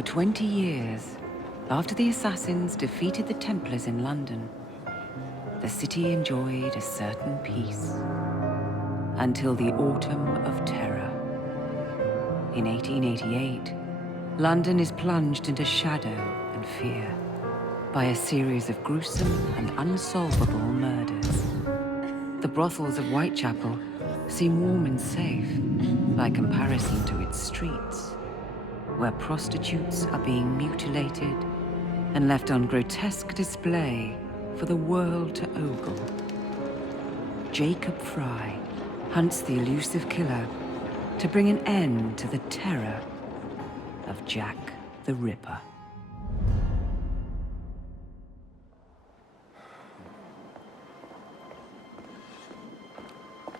For 20 years, after the assassins defeated the Templars in London, the city enjoyed a certain peace. Until the Autumn of Terror. In 1888, London is plunged into shadow and fear by a series of gruesome and unsolvable murders. The brothels of Whitechapel seem warm and safe by comparison to its streets, where prostitutes are being mutilated and left on grotesque display for the world to ogle. Jacob Frye hunts the elusive killer to bring an end to the terror of Jack the Ripper.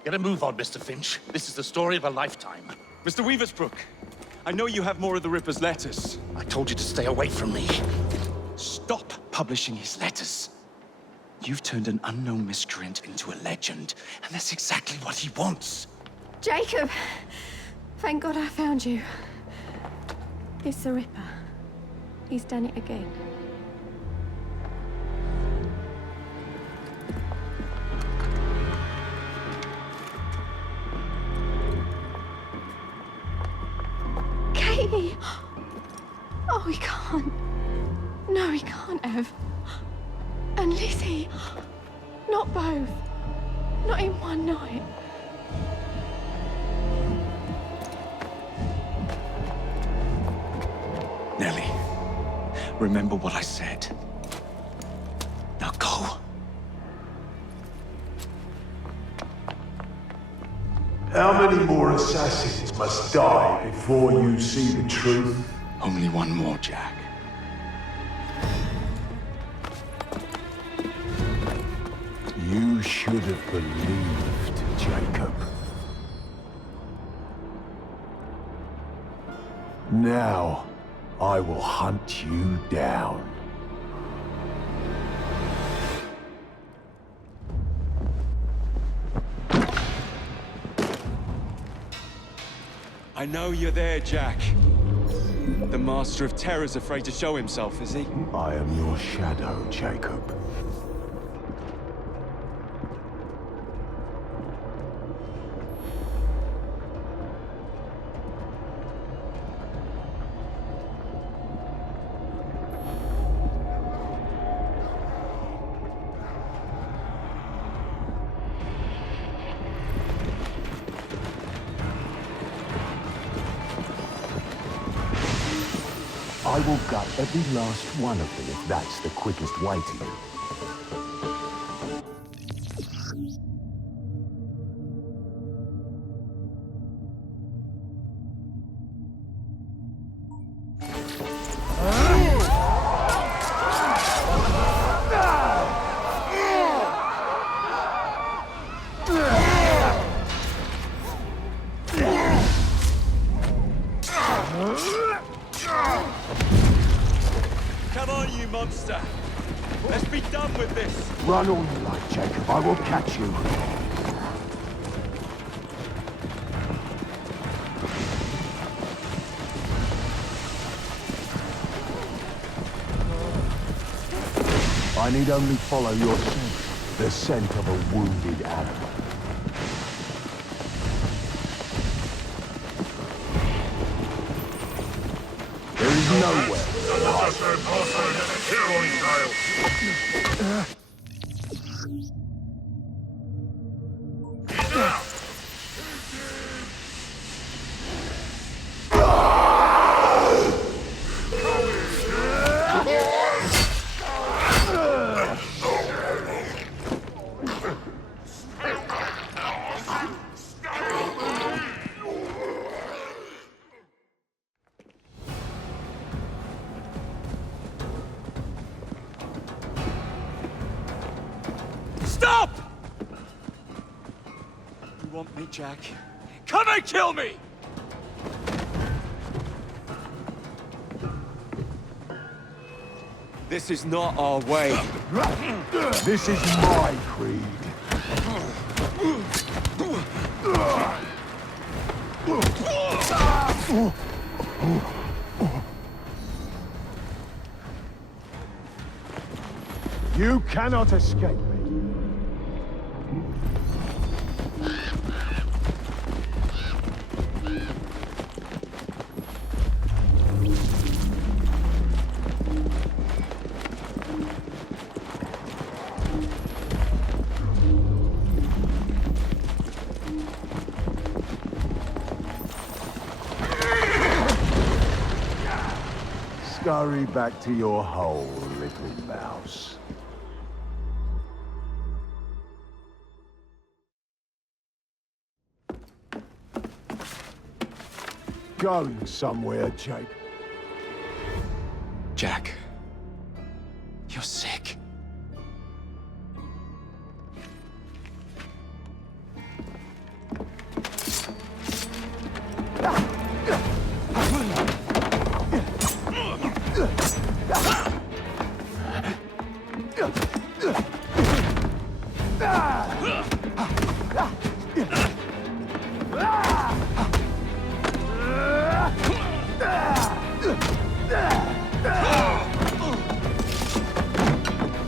Get a move on, Mr. Finch. This is the story of a lifetime. Mr. Weaversbrook, I know you have more of the Ripper's letters. I told you to stay away from me. Stop publishing his letters. You've turned an unknown miscreant into a legend, and that's exactly what he wants. Jacob! Thank God I found you. It's the Ripper. He's done it again. Katie! Oh, he can't. No, he can't have. And Lizzie. Not both. Not in one night. Nellie, remember what I said. Now go. How many more assassins must die before you see the truth? Only one more, Jack. You should have believed, Jacob. Now, I will hunt you down. I know you're there, Jack. The Master of Terror's afraid to show himself, is he? I am your shadow, Jacob. I will gut every last one of them if that's the quickest way to you. Come on, you monster! Let's be done with this! Run all you like, Jacob. I will catch you. I need only follow your scent, the scent of a wounded animal. There is nowhere. Stop! You want me, Jack? Come and kill me! This is not our way. This is my creed. You cannot escape me. Scurry back to your hole, little mouse. Going somewhere, Jake. Jack, you're sick.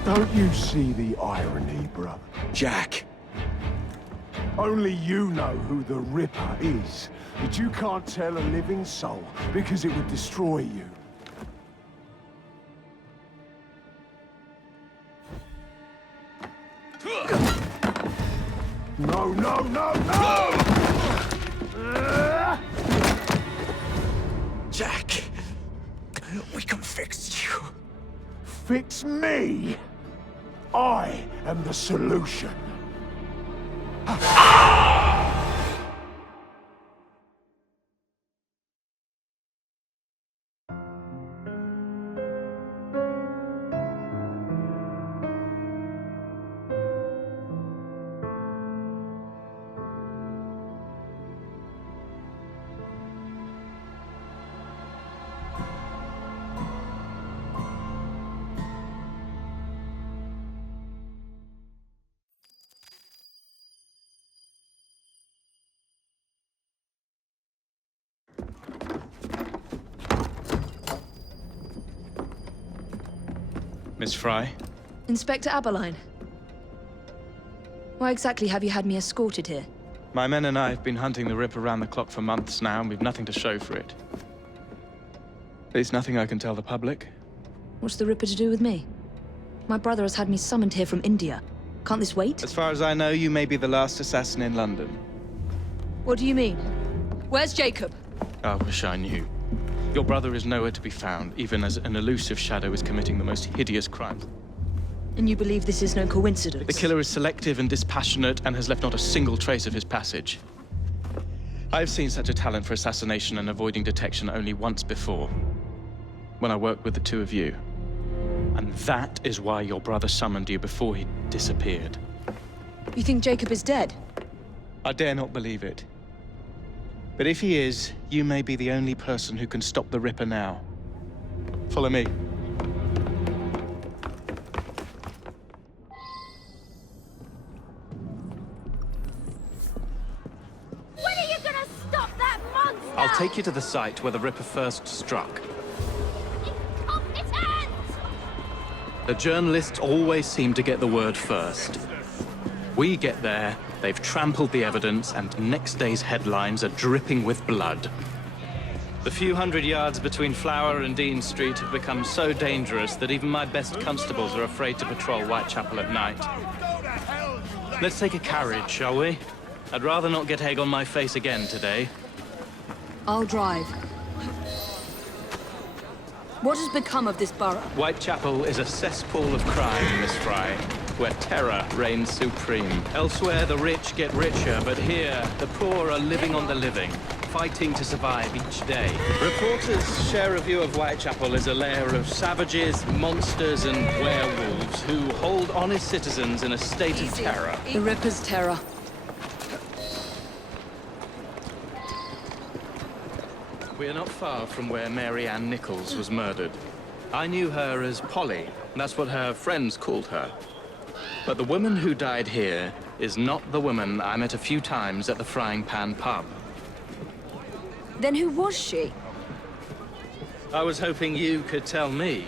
Don't you see the irony, brother? Jack. Only you know who the Ripper is, but you can't tell a living soul because it would destroy you. No, no, no, no! Jack, we can fix you. Fix me? I am the solution. Miss Frye? Inspector Aberline. Why exactly have you had me escorted here? My men and I have been hunting the Ripper around the clock for months now, and we've nothing to show for it. There's nothing I can tell the public. What's the Ripper to do with me? My brother has had me summoned here from India. Can't this wait? As far as I know, you may be the last assassin in London. What do you mean? Where's Jacob? I wish I knew. Your brother is nowhere to be found, even as an elusive shadow is committing the most hideous crimes. And you believe this is no coincidence? The killer is selective and dispassionate and has left not a single trace of his passage. I've seen such a talent for assassination and avoiding detection only once before, when I worked with the two of you. And that is why your brother summoned you before he disappeared. You think Jacob is dead? I dare not believe it. But if he is, you may be the only person who can stop the Ripper now. Follow me. When are you gonna stop that monster? I'll take you to the site where the Ripper first struck. Incompetent! The journalists always seem to get the word first. We get there, they've trampled the evidence, and next day's headlines are dripping with blood. The few hundred yards between Flower and Dean Street have become so dangerous that even my best constables are afraid to patrol Whitechapel at night. Let's take a carriage, shall we? I'd rather not get egg on my face again today. I'll drive. What has become of this borough? Whitechapel is a cesspool of crime, Miss Frye, where terror reigns supreme. Elsewhere, the rich get richer, but here, the poor are living on the living, fighting to survive each day. Reporters share a view of Whitechapel as a lair of savages, monsters, and werewolves who hold honest citizens in a state of terror. The Ripper's terror. We are not far from where Mary Ann Nichols was murdered. I knew her as Polly, and that's what her friends called her. But the woman who died here is not the woman I met a few times at the Frying Pan pub. Then who was she? I was hoping you could tell me.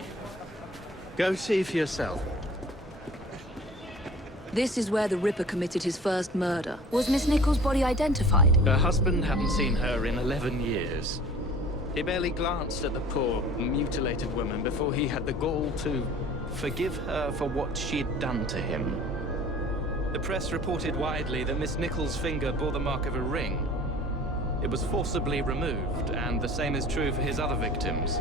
Go see for yourself. This is where the Ripper committed his first murder. Was Miss Nichols' body identified? Her husband hadn't seen her in 11 years. He barely glanced at the poor, mutilated woman before he had the gall to forgive her for what she'd done to him. The press reported widely that Miss Nichols' finger bore the mark of a ring. It was forcibly removed, and the same is true for his other victims.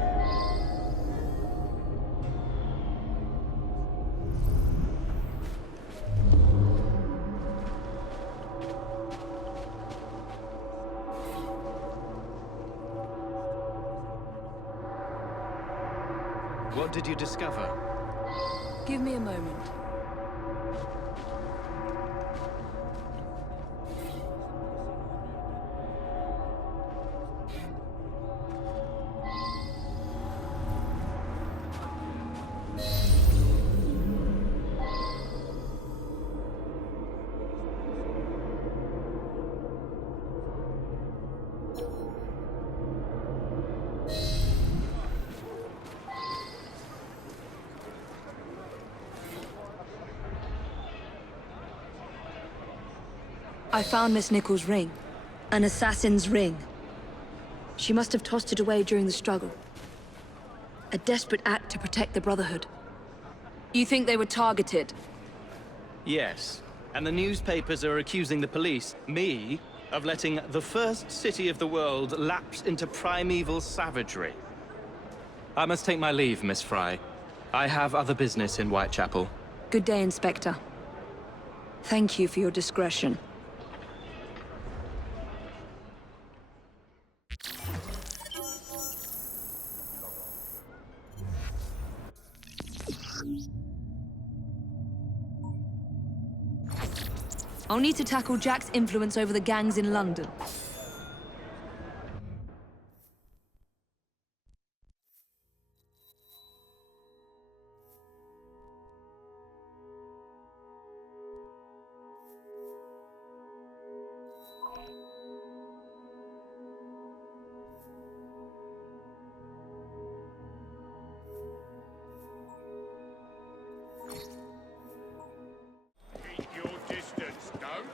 What did you discover? Give me a moment. I found Miss Nichols' ring. An assassin's ring. She must have tossed it away during the struggle. A desperate act to protect the Brotherhood. You think they were targeted? Yes. And the newspapers are accusing the police, me, of letting the first city of the world lapse into primeval savagery. I must take my leave, Miss Frye. I have other business in Whitechapel. Good day, Inspector. Thank you for your discretion. I'll need to tackle Jack's influence over the gangs in London.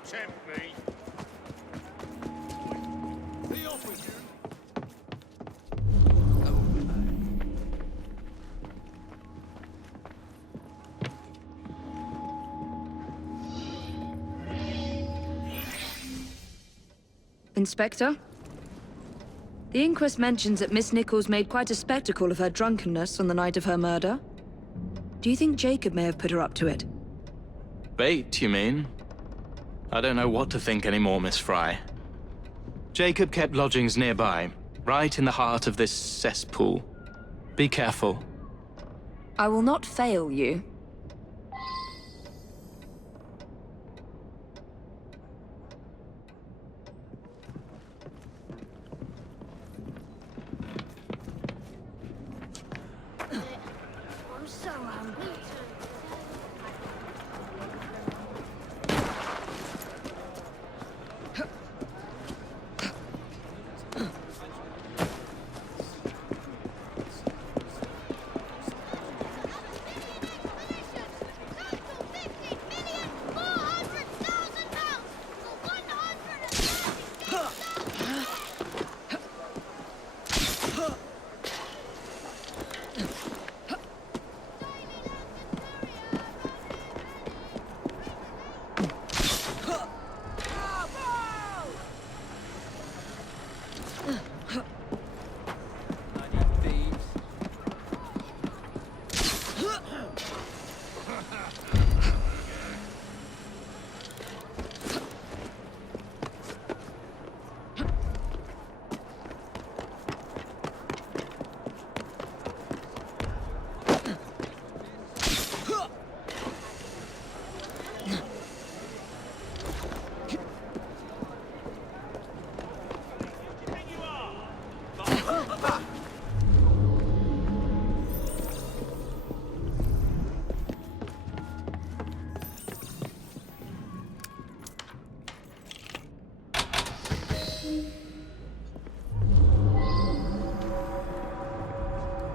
Tempt me. He offered you. Inspector? The inquest mentions that Miss Nichols made quite a spectacle of her drunkenness on the night of her murder. Do you think Jacob may have put her up to it? Bait, you mean? I don't know what to think anymore, Miss Frye. Jacob kept lodgings nearby, right in the heart of this cesspool. Be careful. I will not fail you. I'm so hungry.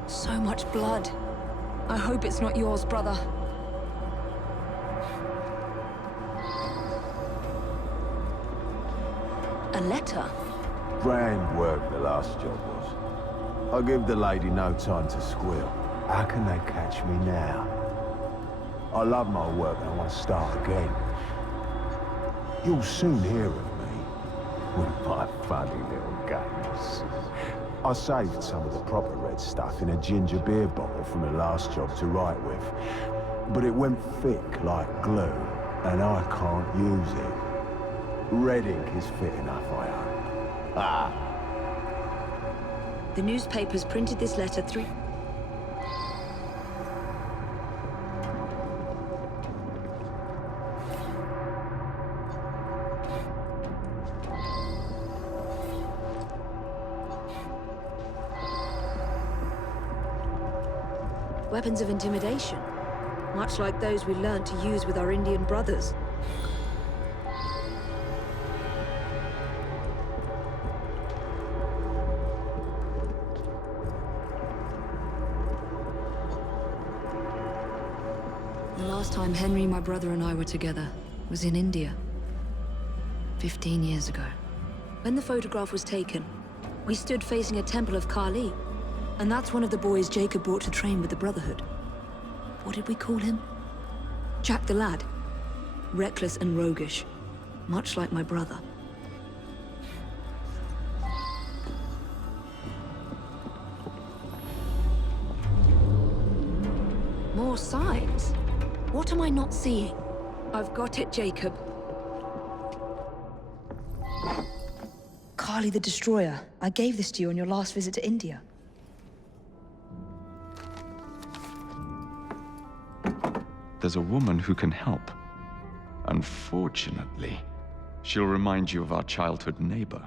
So much blood. I hope it's not yours, brother. letter? Grand work the last job was. I give the lady no time to squeal. How can they catch me now? I love my work and I want to start again. You'll soon hear of me with my funny little games. I saved some of the proper red stuff in a ginger beer bottle from the last job to write with. But it went thick like glue, and I can't use it. Red ink is fit enough, I hope. Ah. The newspapers printed this letter 3... Weapons of intimidation, much like those we learned to use with our Indian brothers. The last time Henry, my brother, and I were together was in India. 15 years ago. When the photograph was taken, we stood facing a temple of Kali. And that's one of the boys Jacob brought to train with the Brotherhood. What did we call him? Jack the Lad. Reckless and roguish, much like my brother. More signs? What am I not seeing? I've got it, Jacob. Kali the Destroyer. I gave this to you on your last visit to India. There's a woman who can help. Unfortunately, she'll remind you of our childhood neighbor.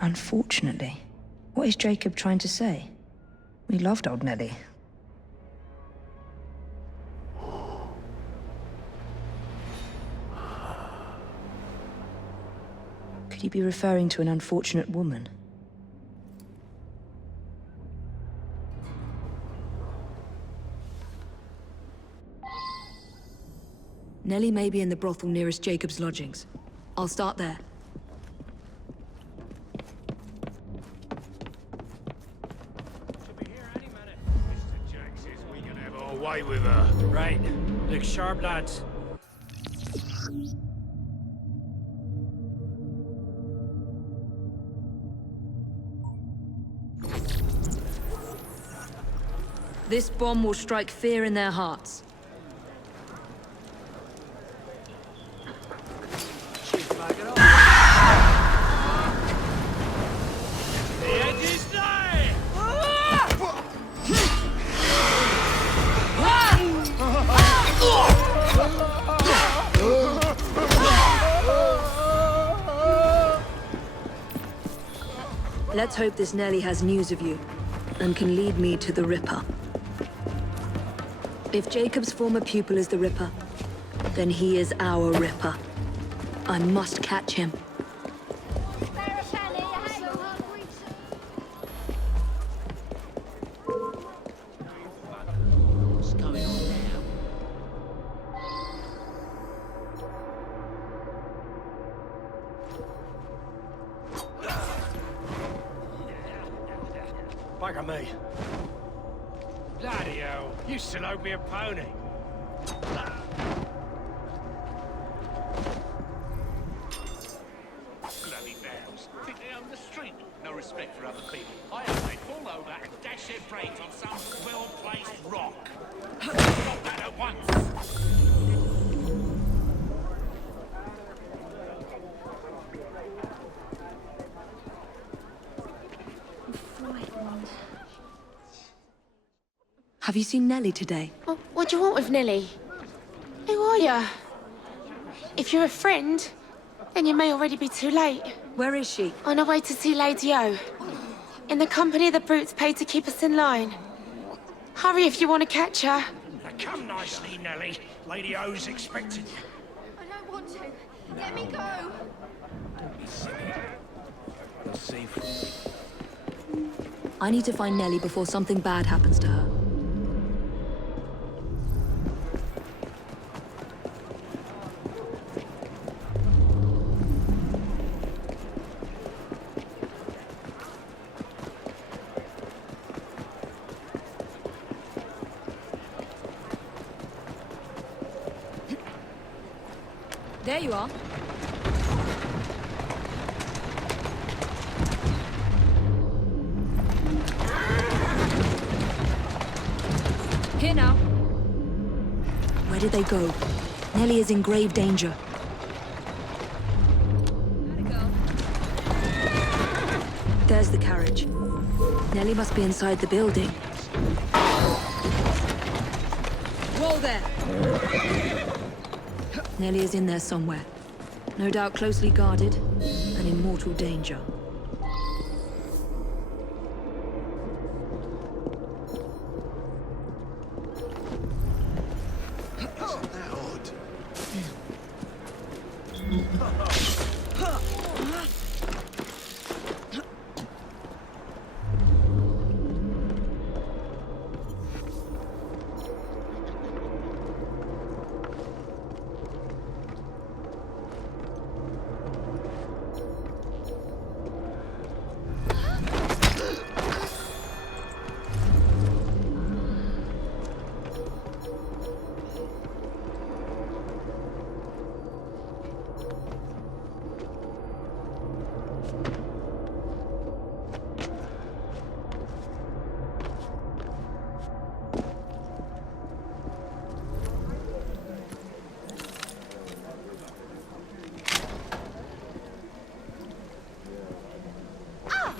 Unfortunately? What is Jacob trying to say? We loved old Nellie. Could he be referring to an unfortunate woman? Nellie may be in the brothel nearest Jacob's lodgings. I'll start there. She'll be here any minute. Mr. Jack says we can have our way with her. Right. Look sharp, lads. This bomb will strike fear in their hearts. Let's hope this Nellie has news of you, and can lead me to the Ripper. If Jacob's former pupil is the Ripper, then he is our Ripper. I must catch him. What's going on now? Bugger me. Bloody hell, you still owe me a pony. Bloody bells. Think they own the street. No respect for other people. I hope they fall over and dash their brains on some well-placed rock. Stop that at once. Have you seen Nellie today? What do you want with Nellie? Who are you? If you're a friend, then you may already be too late. Where is she? On her way to see Lady O. In the company of the brutes paid to keep us in line. Hurry if you want to catch her. Now come nicely, Nellie. Lady O's expecting you. I don't want to. Let me go. Don't be silly. You're safe. I need to find Nellie before something bad happens to her. There you are. Here now. Where did they go? Nellie is in grave danger. There's the carriage. Nellie must be inside the building. Whoa there! Nellie is in there somewhere. No doubt closely guarded and in mortal danger.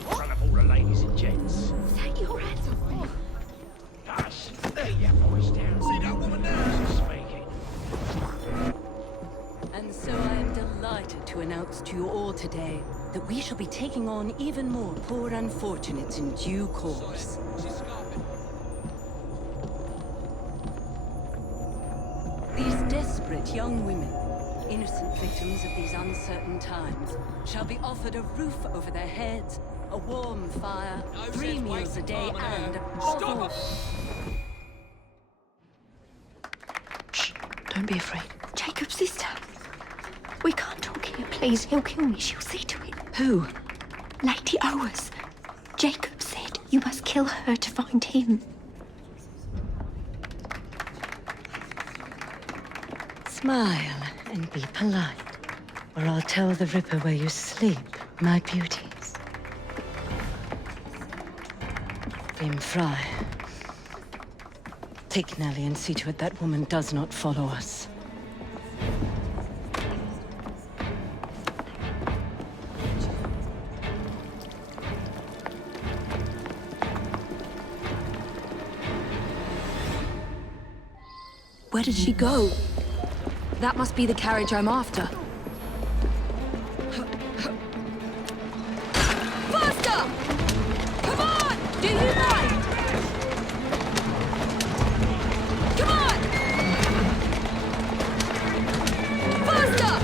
Front of all the ladies and gents. Take your hands off me. Hush! Keep your voice down. See that woman there? She's speaking. And so I am delighted to announce to you all today that we shall be taking on even more poor unfortunates in due course. These desperate young women, innocent victims of these uncertain times, shall be offered a roof over their heads, a warm fire, 3 meals a day, and above all... Shh, don't be afraid. Jacob's sister. We can't talk here, please. He'll kill me. She'll see to it. Who? Lady Owers. Jacob said you must kill her to find him. Smile and be polite, or I'll tell the Ripper where you sleep, my beauties. Dame Frye. Take Nellie and see to it that woman does not follow us. Where did she go? That must be the carriage I'm after. Faster! Come on! Do you mind? Come on! Faster!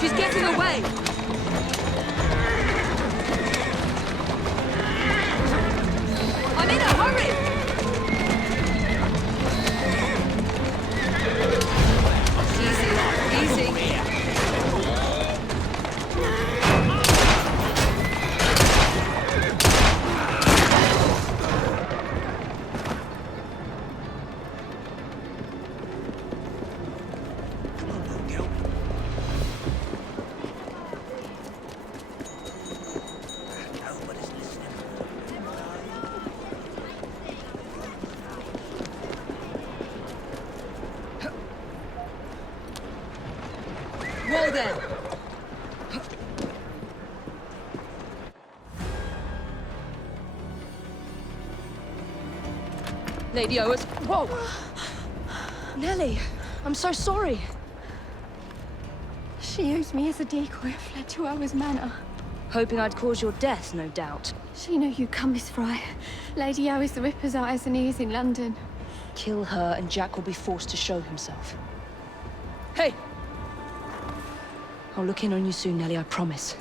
She's getting away! I'm in a hurry! Easy. Whoa there! Lady Owers. Whoa! Nellie, I'm so sorry. She used me as a decoy. I fled to Owers Manor. Hoping I'd cause your death, no doubt. She knew you'd come, Miss Frye. Lady Owers the Ripper's eyes and ears in London. Kill her and Jack will be forced to show himself. Hey! I'll look in on you soon, Nellie, I promise.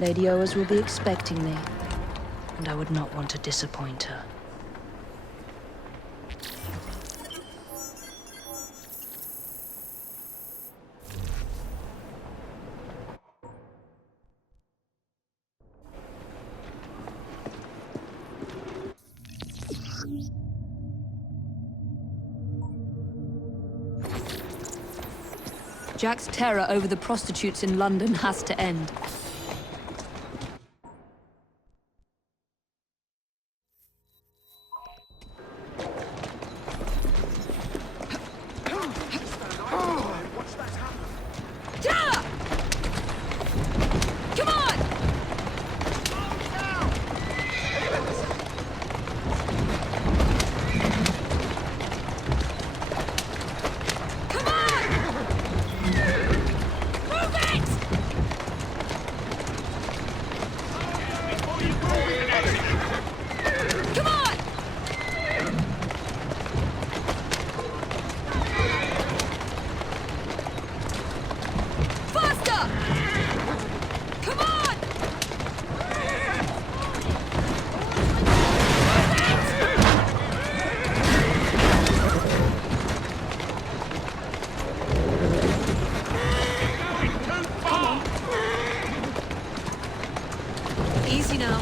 Lady Owers will be expecting me, and I would not want to disappoint her. Jack's terror over the prostitutes in London has to end. Easy now.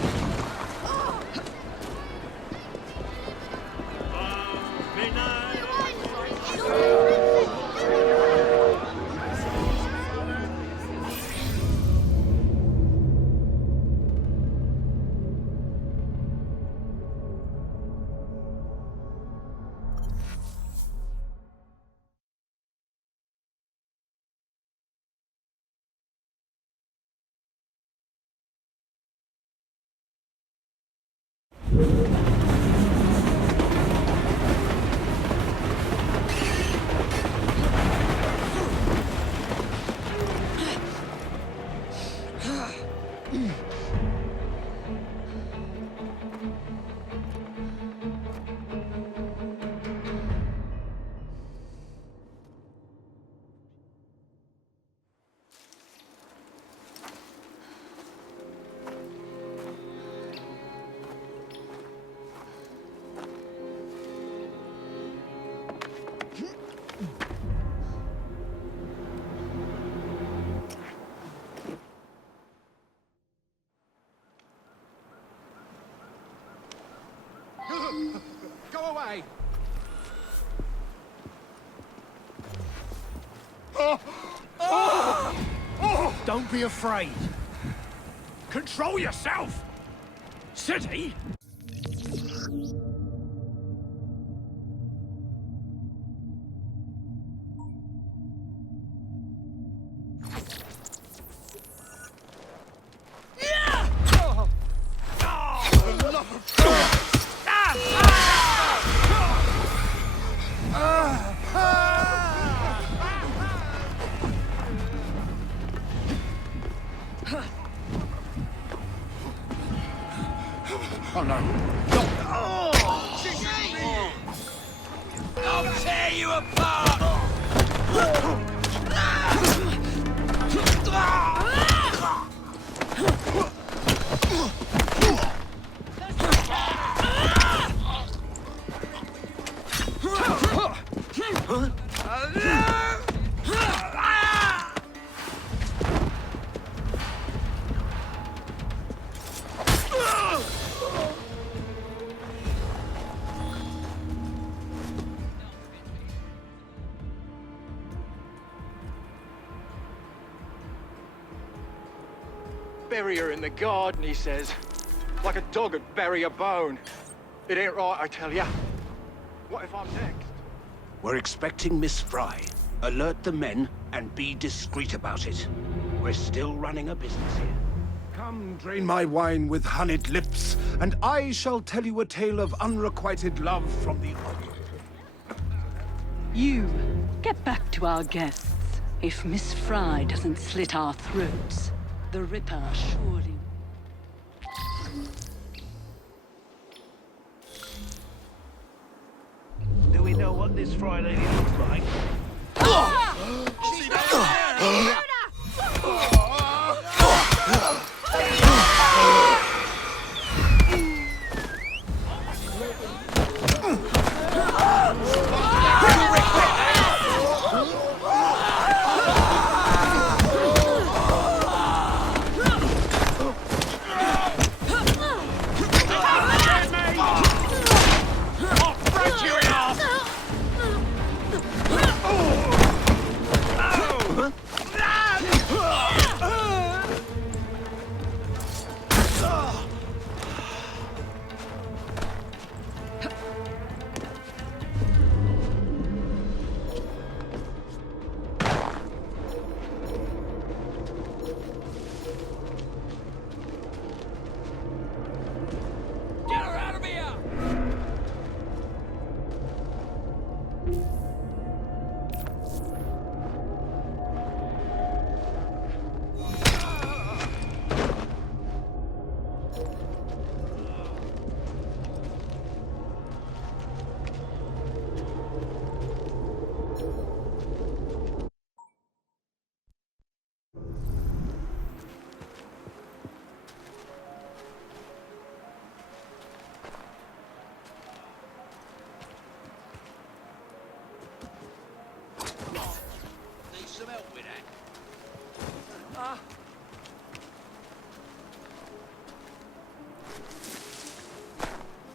Go away! Don't be afraid. Control yourself! City? Oh no. I'll tear you apart! Bury her in the garden, he says. Like a dog would bury a bone. It ain't right, I tell ya. What if I'm next? We're expecting Miss Frye. Alert the men and be discreet about it. We're still running a business here. Come, drain my wine with honeyed lips, and I shall tell you a tale of unrequited love from the Orient. You, get back to our guests. If Miss Frye doesn't slit our throats, the Ripper surely... Do we know what this Frye lady looks like?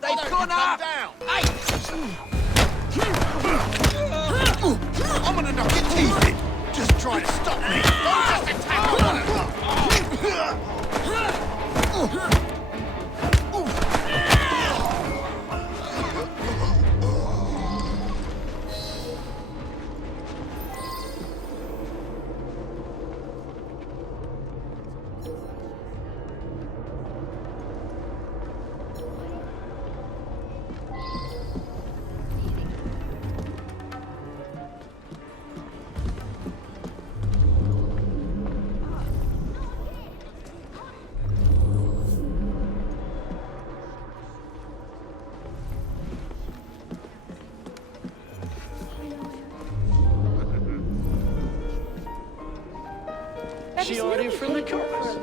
They've gone up! Hey! I'm gonna knock your teeth in! Just try to stop me! Don't just attack She hiding from the cops?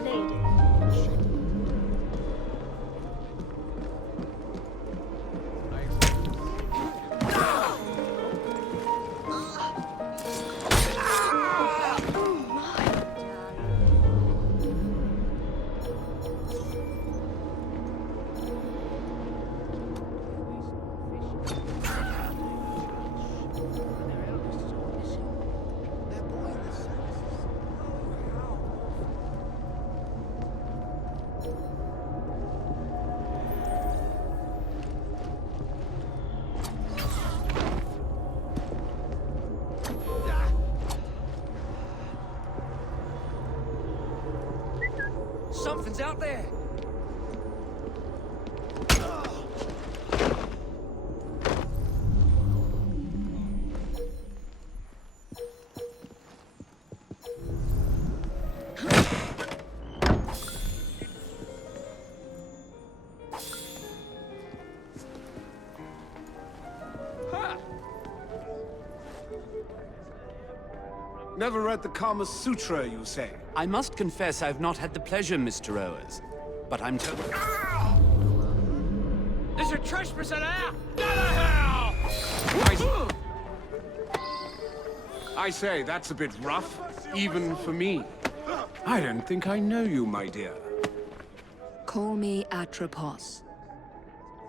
Something's out there. Never read the Kama Sutra, you say? I must confess I've not had the pleasure, Mr. Owers. But I'm told... There's a trespasser there! Get out! I say, that's a bit rough, even for me. I don't think I know you, my dear. Call me Atropos.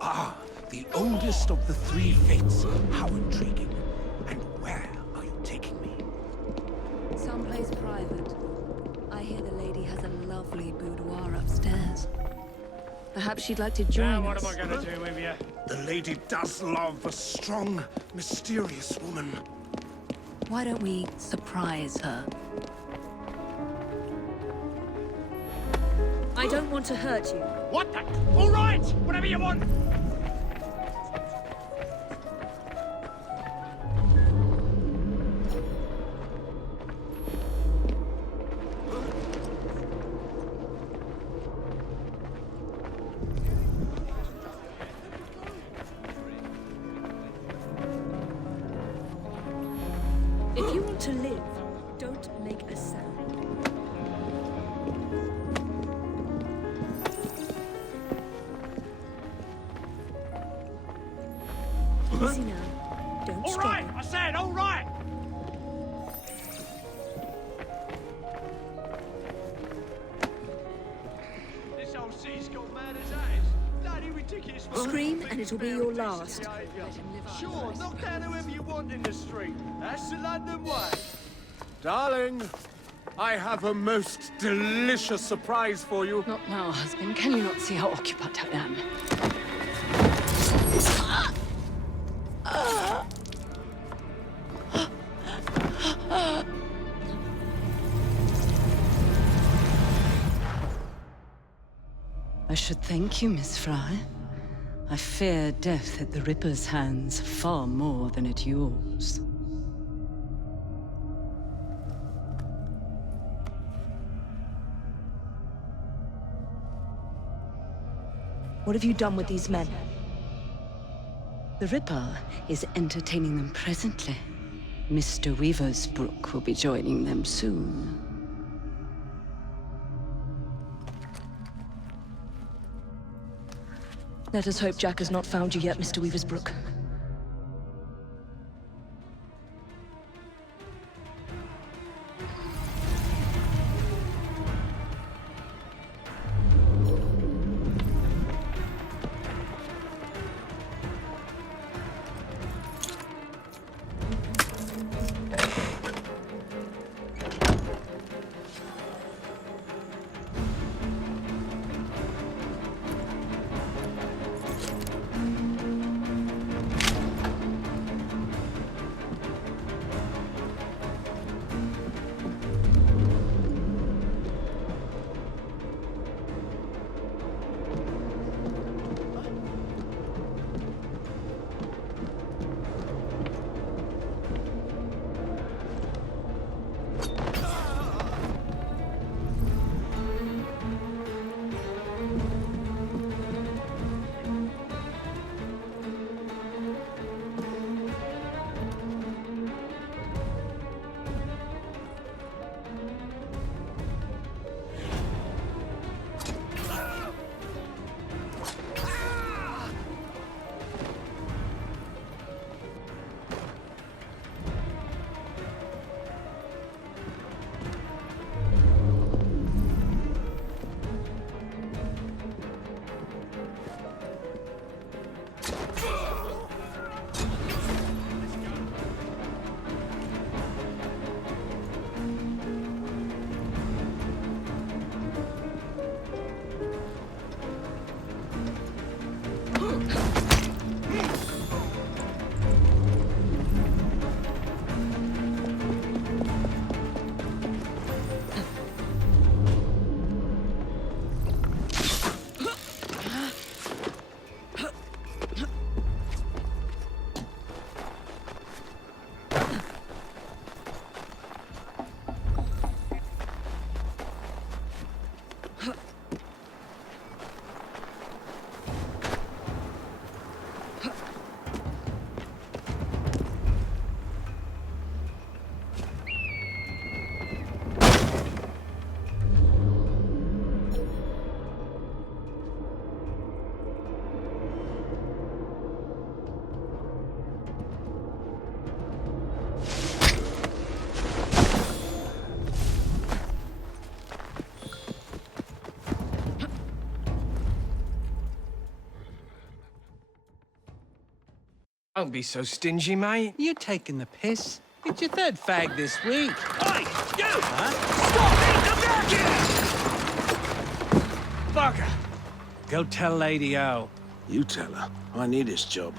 Ah, the oldest of the three fates. How intriguing. And where are you taking me? Someplace private. I hear the lady has a lovely boudoir upstairs. Perhaps she'd like to join Now us. what am I gonna do with you? The lady does love a strong, mysterious woman. Why don't we surprise her? I don't want to hurt you. What the? All right! Whatever you want! If you want to live, don't make a sound. Easy now. Don't All struggle. right! I said all right! This whole sea's gone mad as that is. Bloody ridiculous. Scream and it'll be your last. Sure, knock down whoever you want in the street. That's the London way. Darling, I have a most delicious surprise for you. Not now, husband. Can you not see how occupied I am? I should thank you, Miss Frye. I fear death at the Ripper's hands far more than at yours. What have you done with these men? The Ripper is entertaining them presently. Mr. Weaversbrook will be joining them soon. Let us hope Jack has not found you yet, Mr. Weaversbrook. Don't be so stingy, mate. You're taking the piss. It's your third fag this week. Oi, you! Huh? Stop being the Bugger! Go tell Lady O. You tell her. I need this job.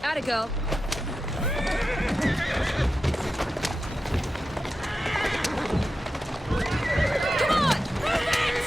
Atta girl. Come on! Move it!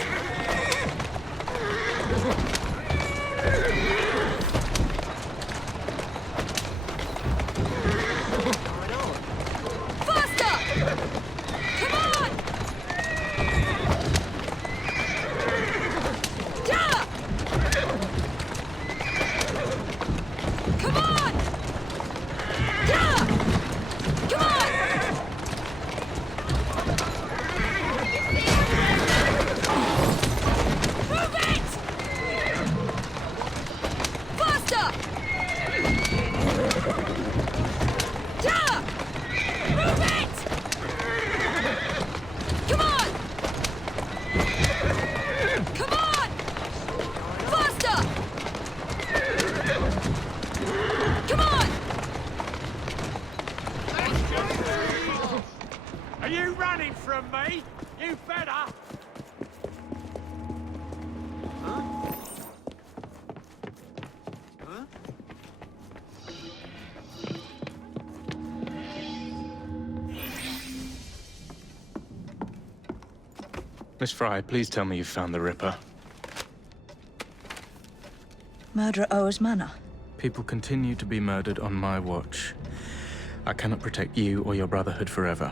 running from me? You better! Miss Frye, please tell me you found the Ripper. Murder at Oa's Manor. People continue to be murdered on my watch. I cannot protect you or your Brotherhood forever.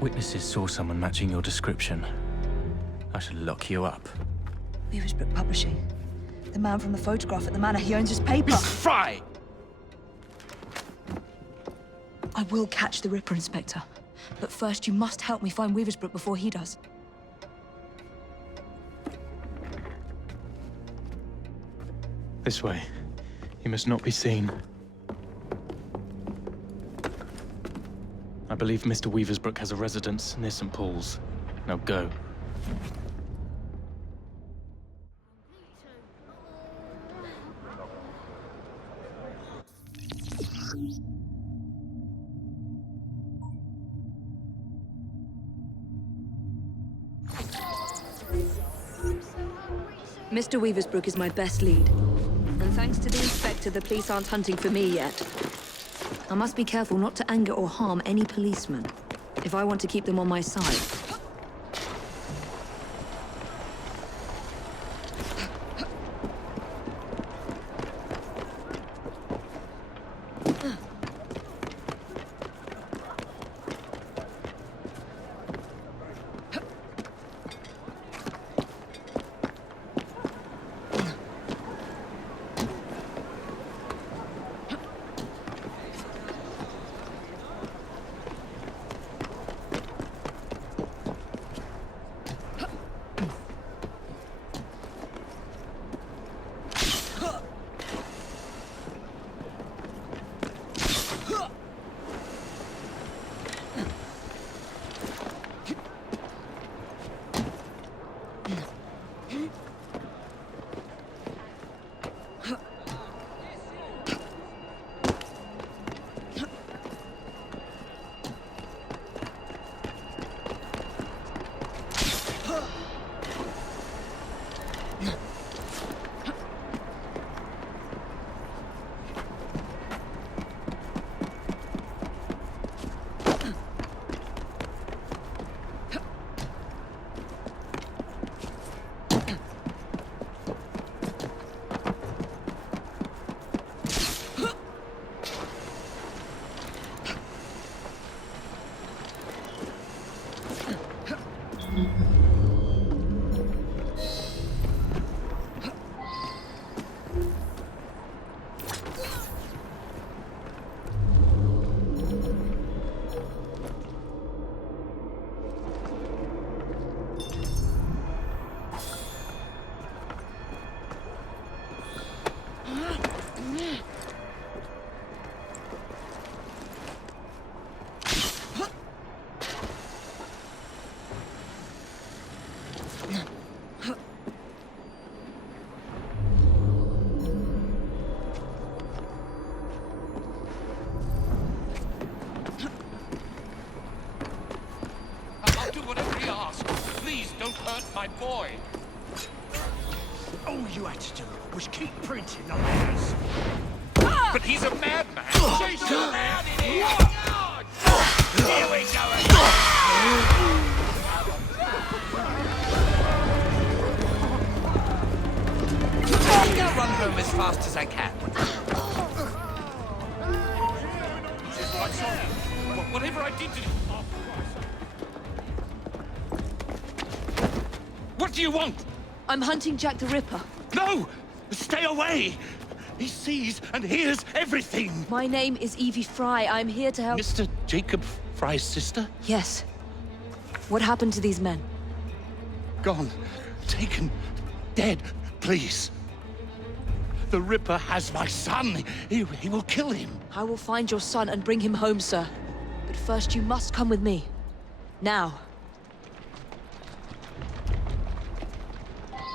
Witnesses saw someone matching your description. I should lock you up. Weaversbrook Publishing. The man from the photograph at the manor, he owns his paper. Miss Frye! I will catch the Ripper, Inspector. But first, you must help me find Weaversbrook before he does. This way. He must not be seen. I believe Mr. Weaversbrook has a residence near St. Paul's. Now go. Mr. Weaversbrook is my best lead. And thanks to the Inspector, the police aren't hunting for me yet. I must be careful not to anger or harm any policeman, if I want to keep them on my side. My boy! All you had to do was keep printing the letters. But he's a madman! Chase him out in here! Here we go again! I'll run home as fast as I can. I'm sorry. Whatever I did to you... What do you want? I'm hunting Jack the Ripper. No! Stay away! He sees and hears everything! My name is Evie Frye. I'm here to help... Mr. Jacob Frye's sister? Yes. What happened to these men? Gone. Taken. Dead. Please. The Ripper has my son. He will kill him. I will find your son and bring him home, sir. But first you must come with me. Now.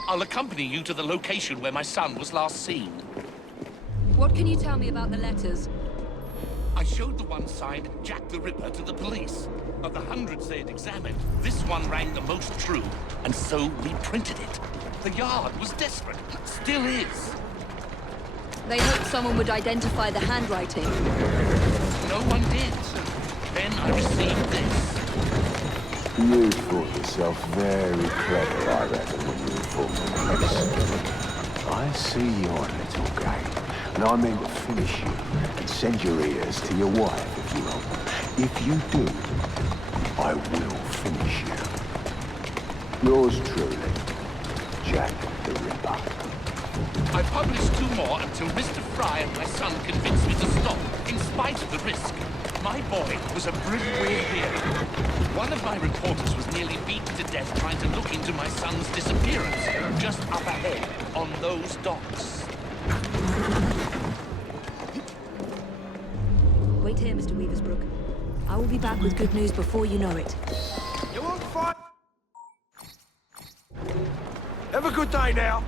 I'll accompany you to the location where my son was last seen. What can you tell me about the letters? I I showed the one signed Jack the Ripper to the police. Of the hundreds they had examined, this one rang the most true, and so we printed it. The Yard was desperate. Still is. They hoped someone would identify the handwriting. No one did. Then I received this. You thought yourself very clever, I reckon, when you informed the police. I see your little game, and I mean to finish you and send your ears to your wife if you want. If you do, I will finish you. Yours truly, Jack the Ripper. I published 2 more until Mr. Frye and my son convinced me to stop, in spite of the risk. My boy was a brilliant way of hearing. One of my reporters was nearly beaten to death trying to look into my son's disappearance, just up ahead, on those docks. Wait here, Mr. Weaversbrook. I will be back with good news before you know it. You won't fight. Have a good day now.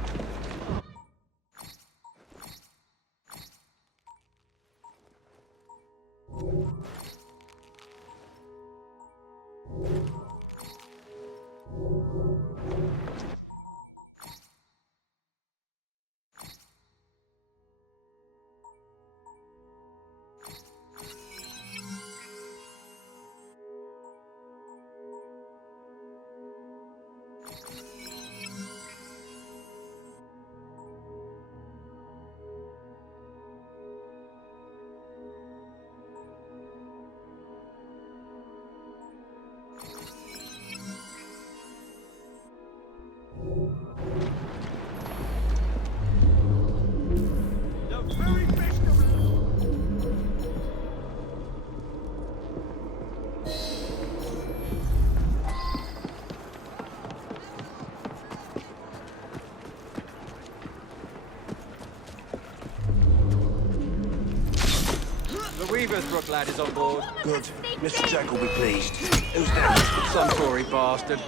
The Weaversbrook lad is on board. Good. Mr. Jack will be pleased. Who's that? Some Tory bastard.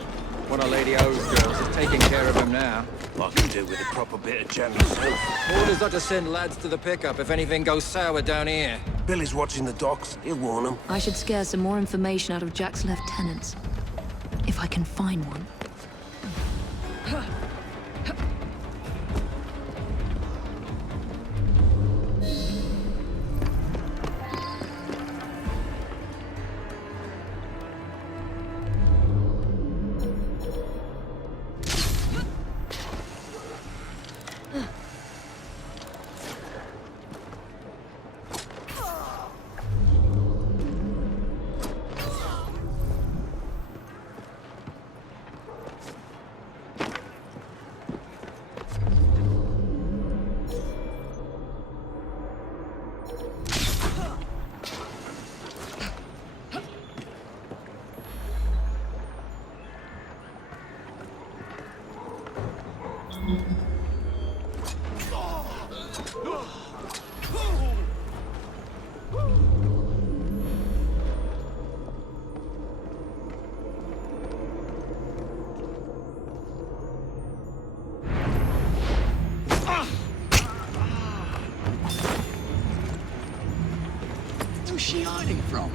One of Lady O's girls is taking care of him now. I can do with a proper bit of jam myself. Orders are to send lads to the pickup if anything goes sour down here. Billy's watching the docks. He'll warn them. I should scare some more information out of Jack's lieutenants. If I can find one. Who's she hiding from?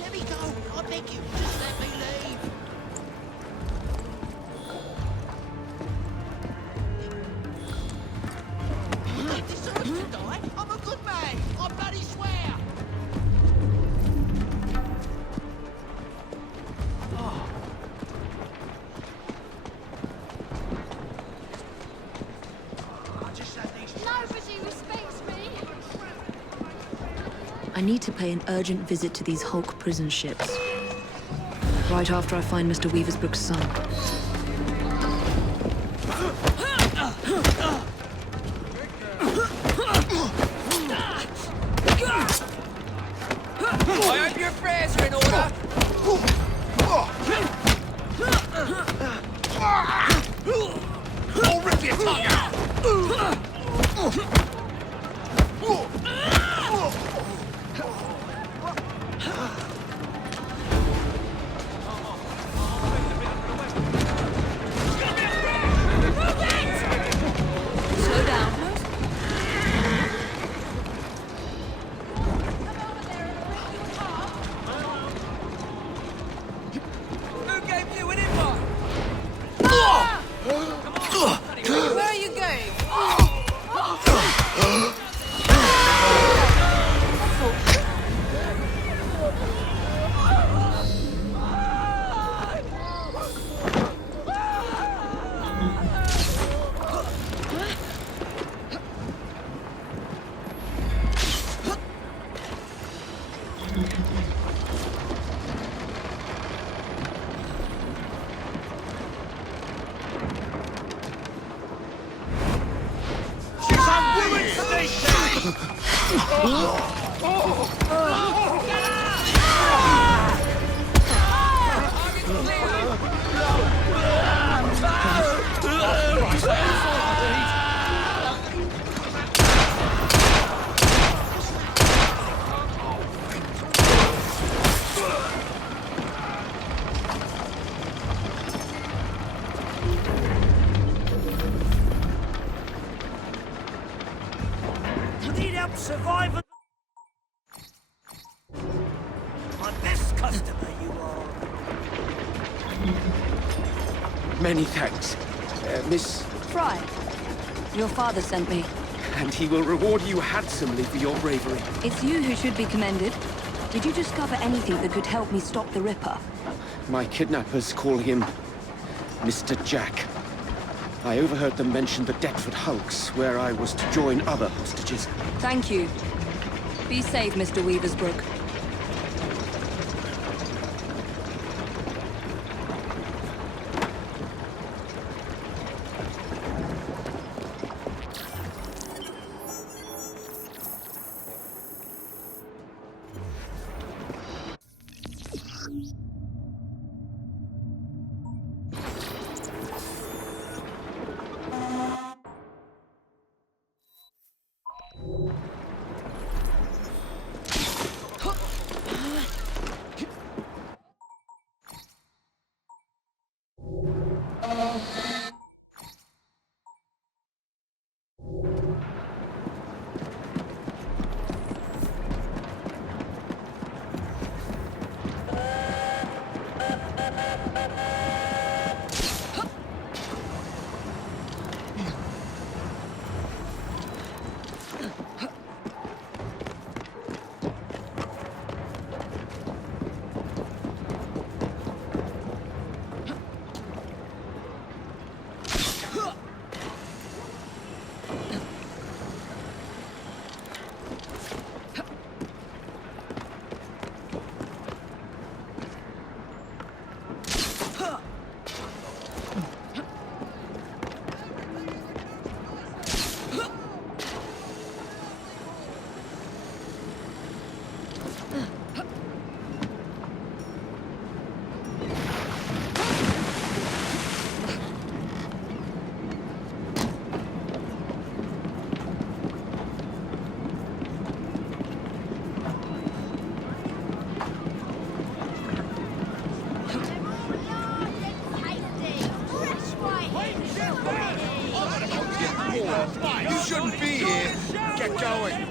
Let me go. I beg you. Just let me leave. He deserves to die. I'm a good man. I bloody swear. Nobody respects me. I need to pay an urgent visit to these Hulk prison ships. Right after I find Mr. Weaversbrook's son. I hope your affairs are in order. I'll rip your tongue out. Slow down. Who gave you an invite? Where are you going? Need help surviving. My best customer, you are. Many thanks, Miss... Frye, your father sent me. And he will reward you handsomely for your bravery. It's you who should be commended. Did you discover anything that could help me stop the Ripper? My kidnappers call him Mr. Jack. I overheard them mention the Deptford Hulks, where I was to join other hostages. Thank you. Be safe, Mr. Weaversbrook. You shouldn't be here. Get going.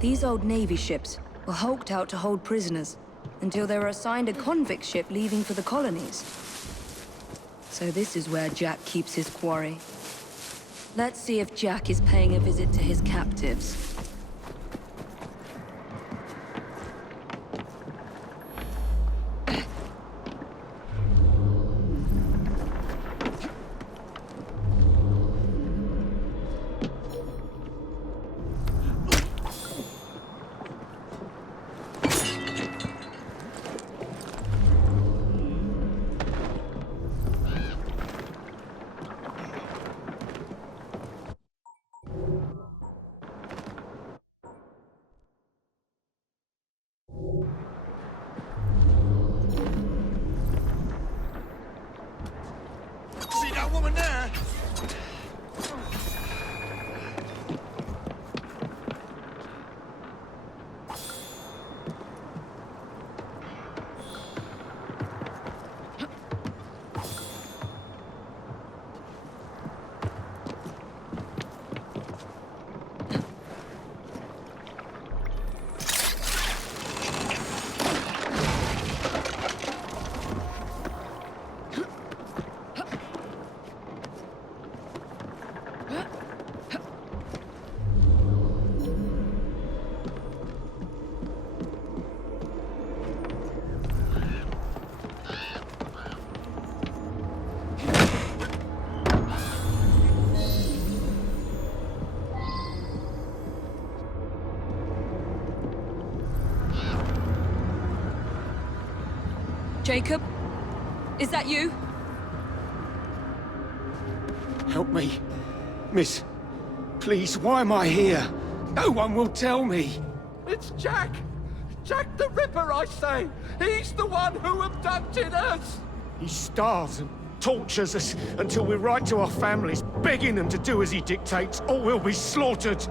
These old Navy ships were hulked out to hold prisoners until they were assigned a convict ship leaving for the colonies. So this is where Jack keeps his quarry. Let's see if Jack is paying a visit to his captives. See that woman there? Jacob? Is that you? Help me. Miss. Please, why am I here? No one will tell me. It's Jack! Jack the Ripper, I say! He's the one who abducted us! He starves and tortures us until we write to our families, begging them to do as he dictates, or we'll be slaughtered.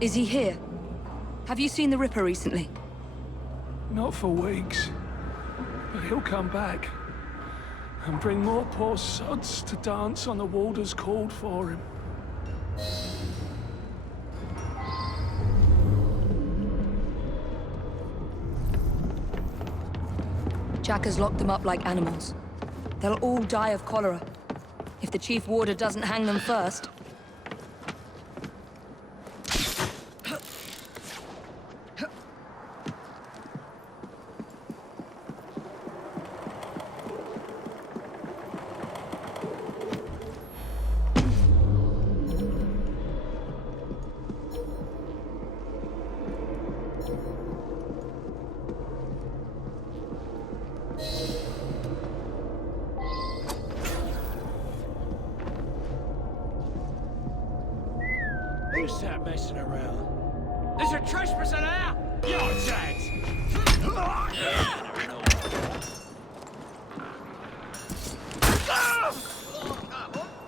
Is he here? Have you seen the Ripper recently? Not for weeks. But he'll come back. And bring more poor sods to dance on the Warders called for him. Jack has locked them up like animals. They'll all die of cholera. If the Chief Warder doesn't hang them first. Who's that messing around? There's a trespasser there! You're dead!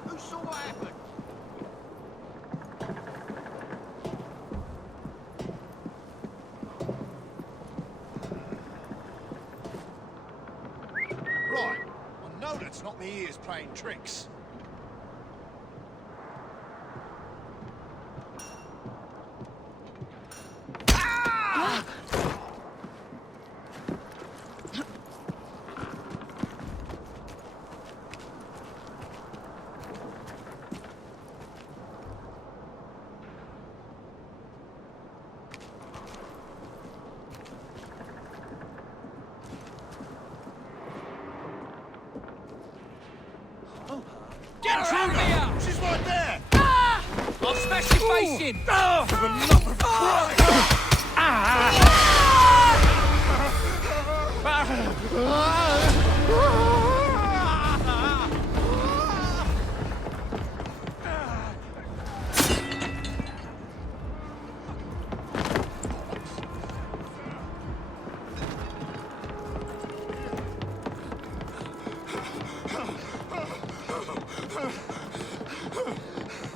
Who saw what happened? Right. I know that's not me ears playing tricks. Get her out of here! She's right there! I'll smash your face in! For the love of Christ!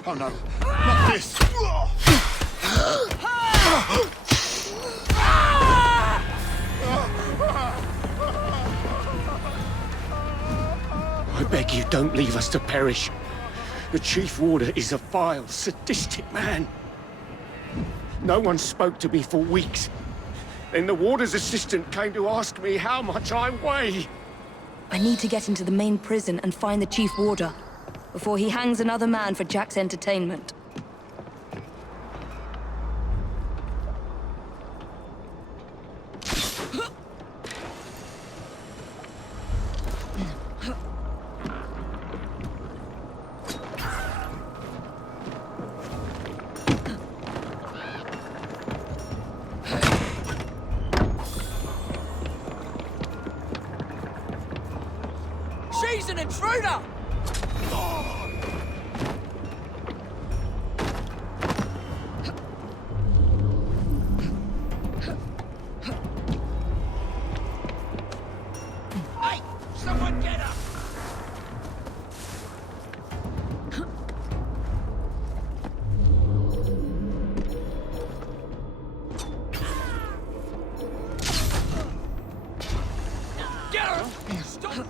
Oh no, not this! I beg you, don't leave us to perish. The Chief Warder is a vile, sadistic man. No one spoke to me for weeks. Then the Warder's assistant came to ask me how much I weigh. I need to get into the main prison and find the Chief Warder. before he hangs another man for Jack's entertainment. She's an intruder! Hey! Someone get her! Get her! Stop!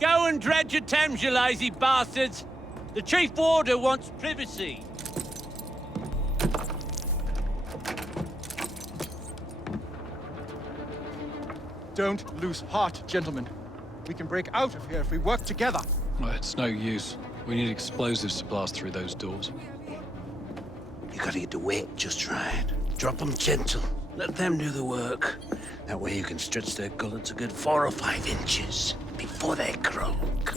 Go and dredge your Thames, you lazy bastards! The Chief Warder wants privacy. Don't lose heart, gentlemen. We can break out of here if we work together. Well, it's no use. We need explosives to blast through those doors. You gotta get the weight just right. Drop them gentle. Let them do the work. That way you can stretch their gullets a good 4 or 5 inches before they croak.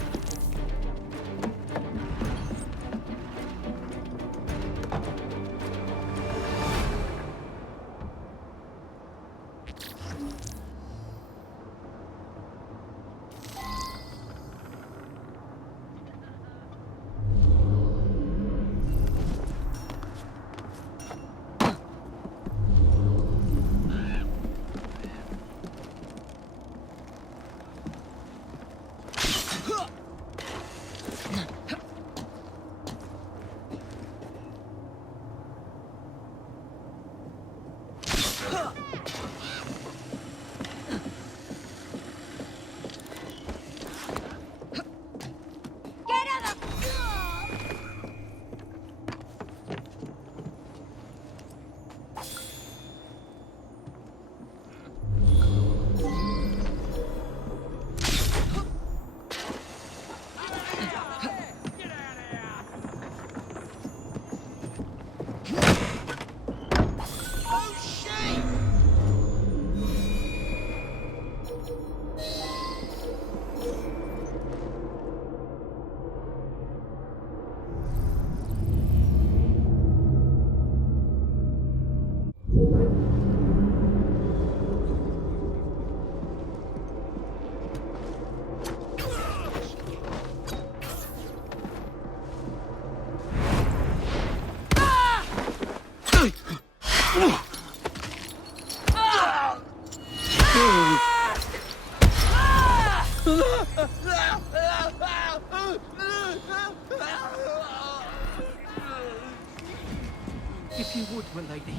If you would, my lady,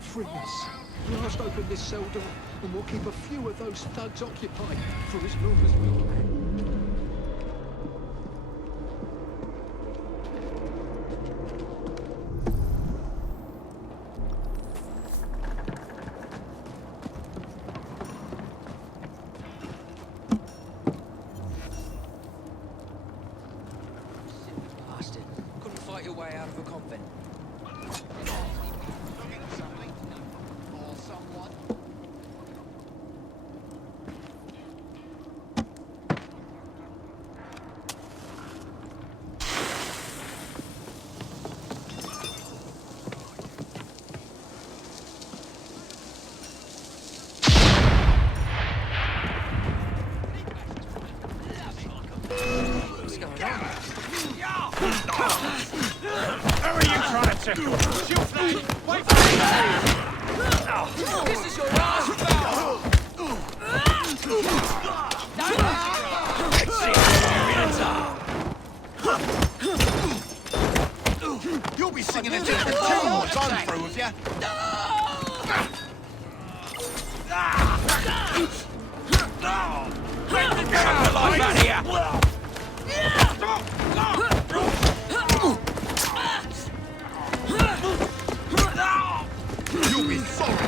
free us. Blast open this cell door, and we'll keep a few of those thugs occupied for as long as we can. Bastard. Couldn't fight your way out of a convent. Or someone. Shield lady! Wait for me! This is your last battle! You'll be singing a different tune once I'm through with you. Get the life out of here! You'll be sorry.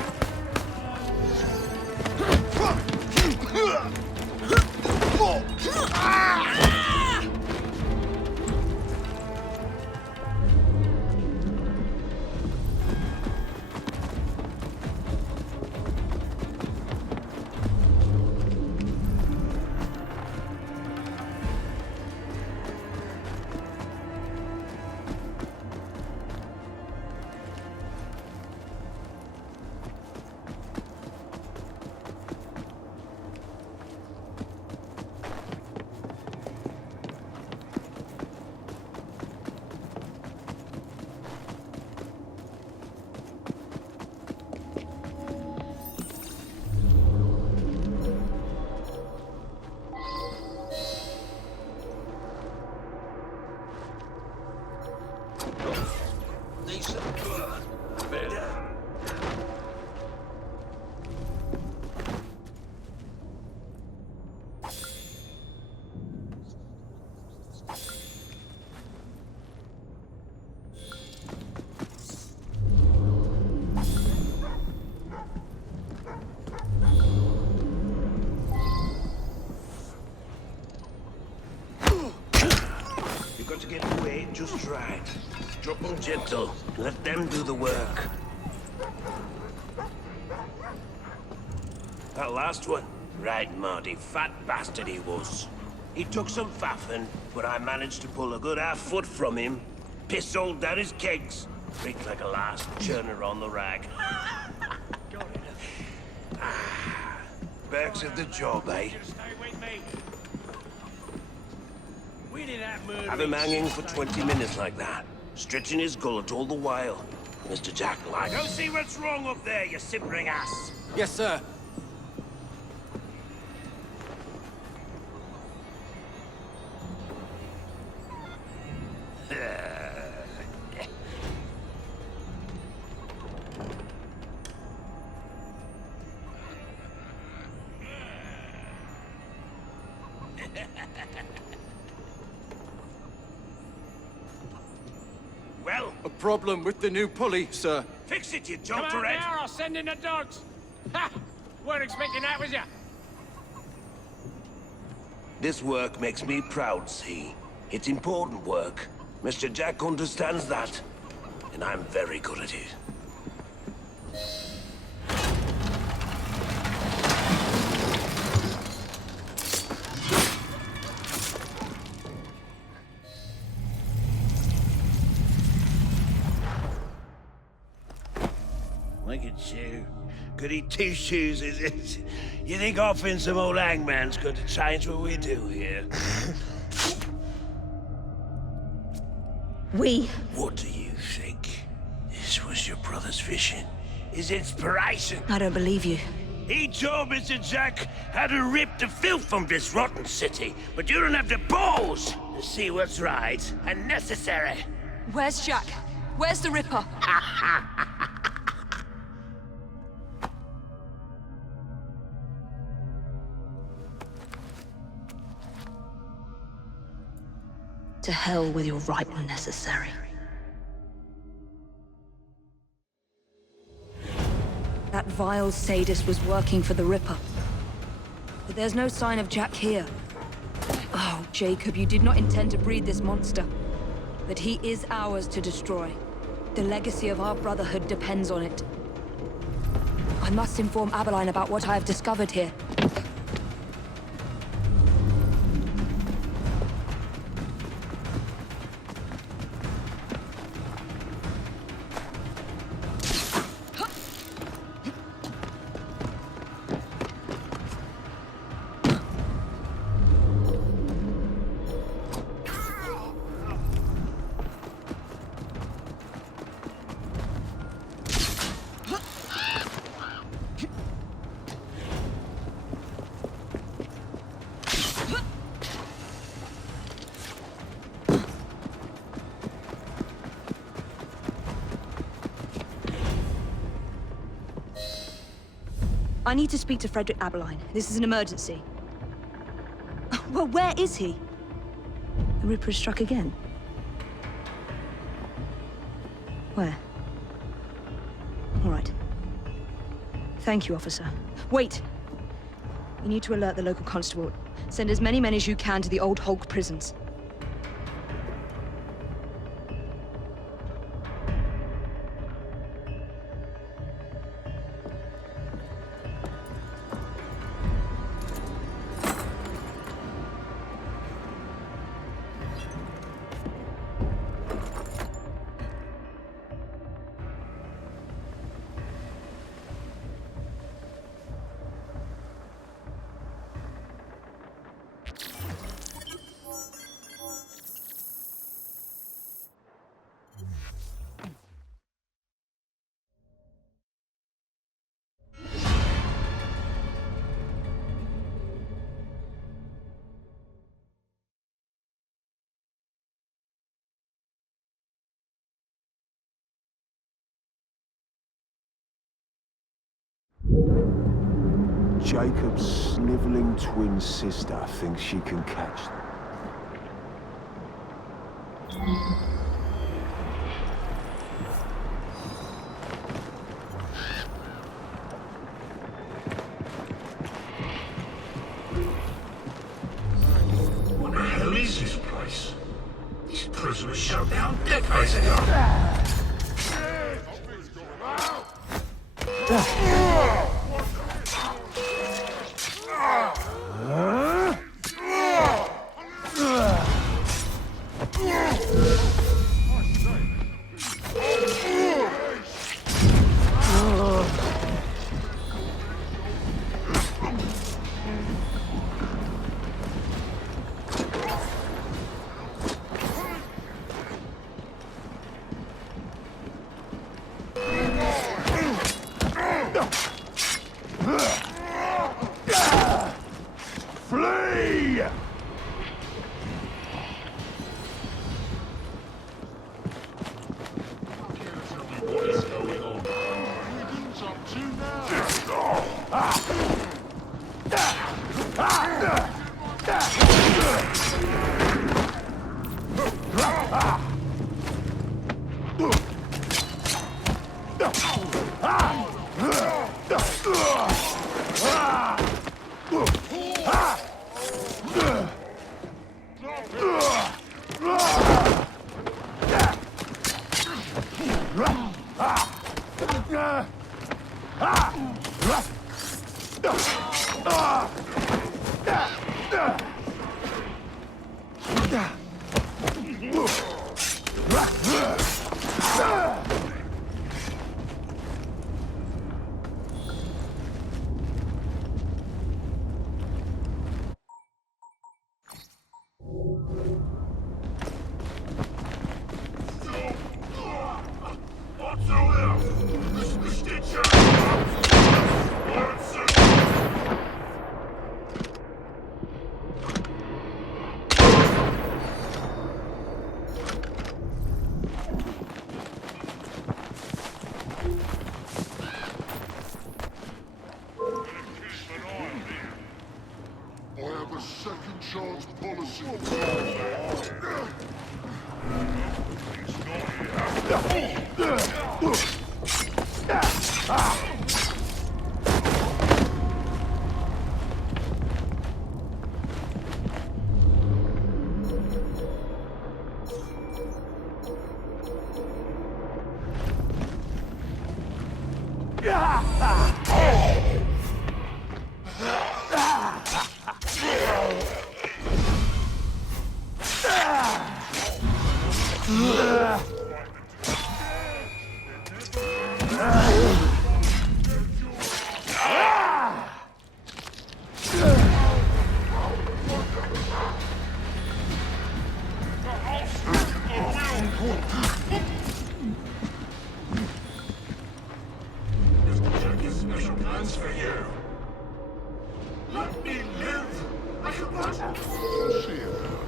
You've got to get away just right. Drop them gentle. Let them do the work. That last one? Right, Marty. Fat bastard he was. He took some faffing, but I managed to pull a good half-foot from him. Pistol down his kegs. Creaked like a last churner on the rag. Perks of the job, eh? Have him hanging for 20 minutes like that, stretching his gullet all the while. Mr. Jack, like, go see what's wrong up there, you simpering ass. Yes, sir. Well? A problem with the new pulley, sir. Fix it, you Come on jolterhead! now, I'll send in the dogs. Ha! Weren't expecting that, was ya? This work makes me proud, see? It's important work. Mr. Jack understands that, and I'm very good at it. Look at you. Goody two-shoes, is it? You think offering some old hangman's going to change what we do here? What do you think? This was your brother's vision? His inspiration? I don't believe you. He told Mr. Jack how to rip the filth from this rotten city, but you don't have the balls to see what's right and necessary. Where's Jack? Where's the Ripper? To hell with your right and necessary. That vile sadist was working for the Ripper. But there's no sign of Jack here. Oh, Jacob, you did not intend to breed this monster. But he is ours to destroy. The legacy of our Brotherhood depends on it. I must inform Abeline about what I have discovered here. I need to speak to Frederick Aberline. This is an emergency. Well, where is he? The Ripper has struck again. Where? All right. Thank you, officer. Wait! You need to alert the local constable. Send as many men as you can to the old Hulk prisons. Jacob's sniveling twin sister thinks she can catch them. What the hell is this place? This prison was shut down decades ago. Flee! What is going on? We're up to second chance policy. Special plans for you. Let me live like a button. See about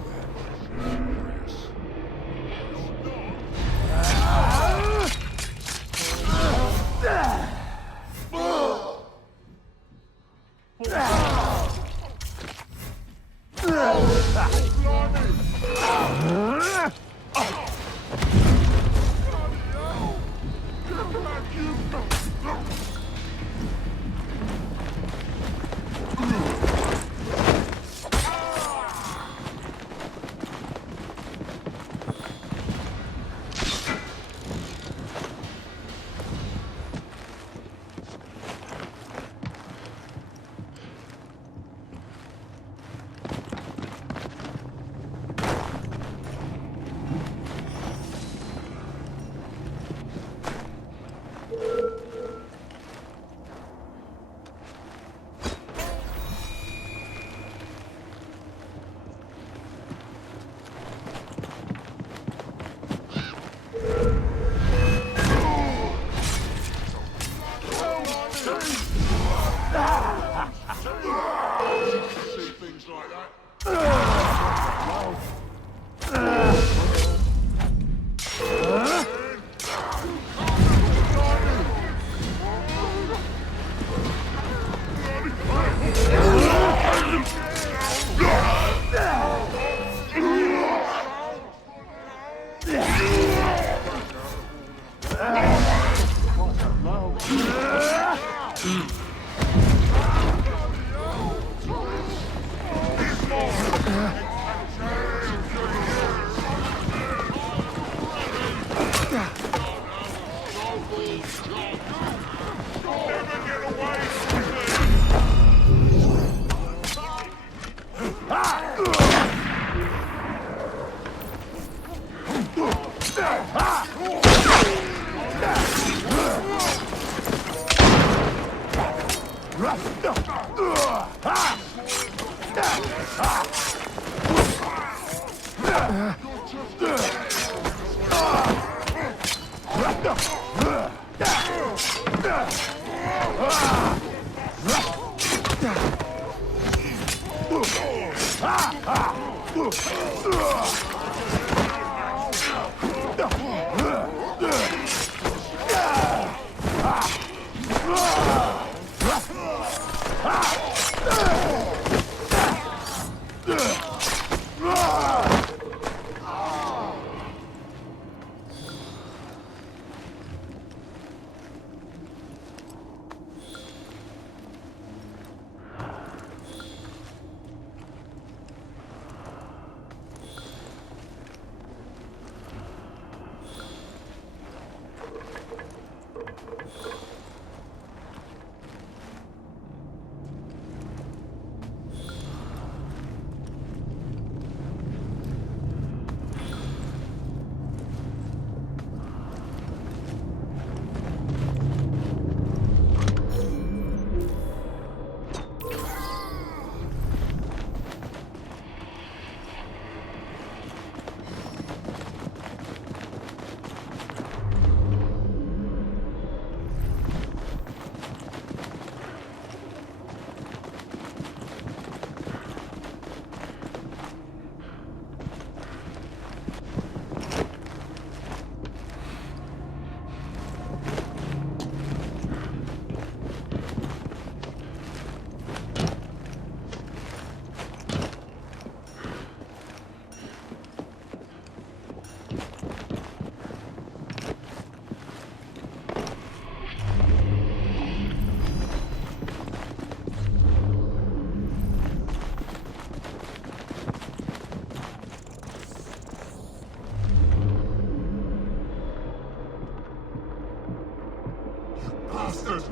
Bastard!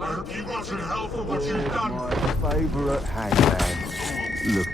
I hope you rot in hell for what you've done! My favourite hangman. Look.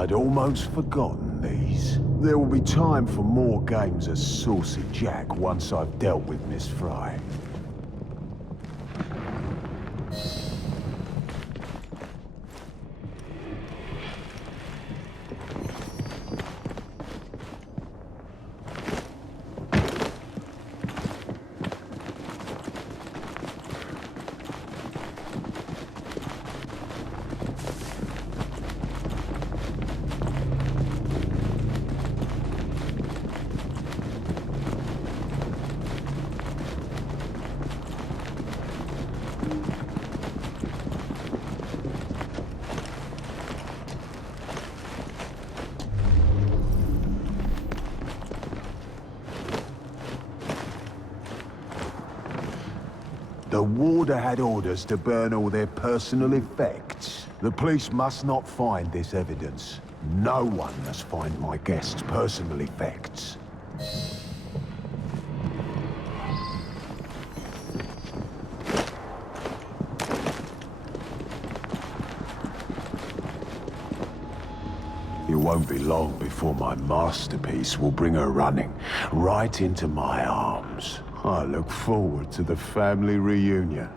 I'd almost forgotten these. There will be time for more games of Saucy Jack once I've dealt with Miss Frye. The warder had orders to burn all their personal effects. The police must not find this evidence. No one must find my guest's personal effects. It won't be long before my masterpiece will bring her running right into my arms. I look forward to the family reunion.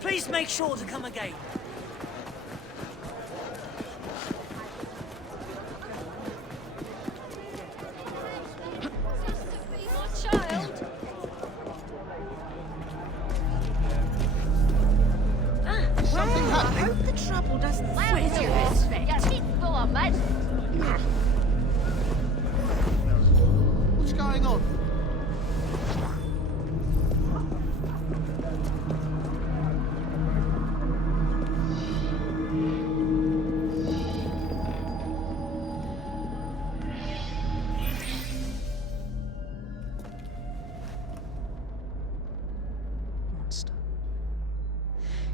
Please make sure to come again. Something happening? I hope the trouble doesn't Where's your respect? What's going on?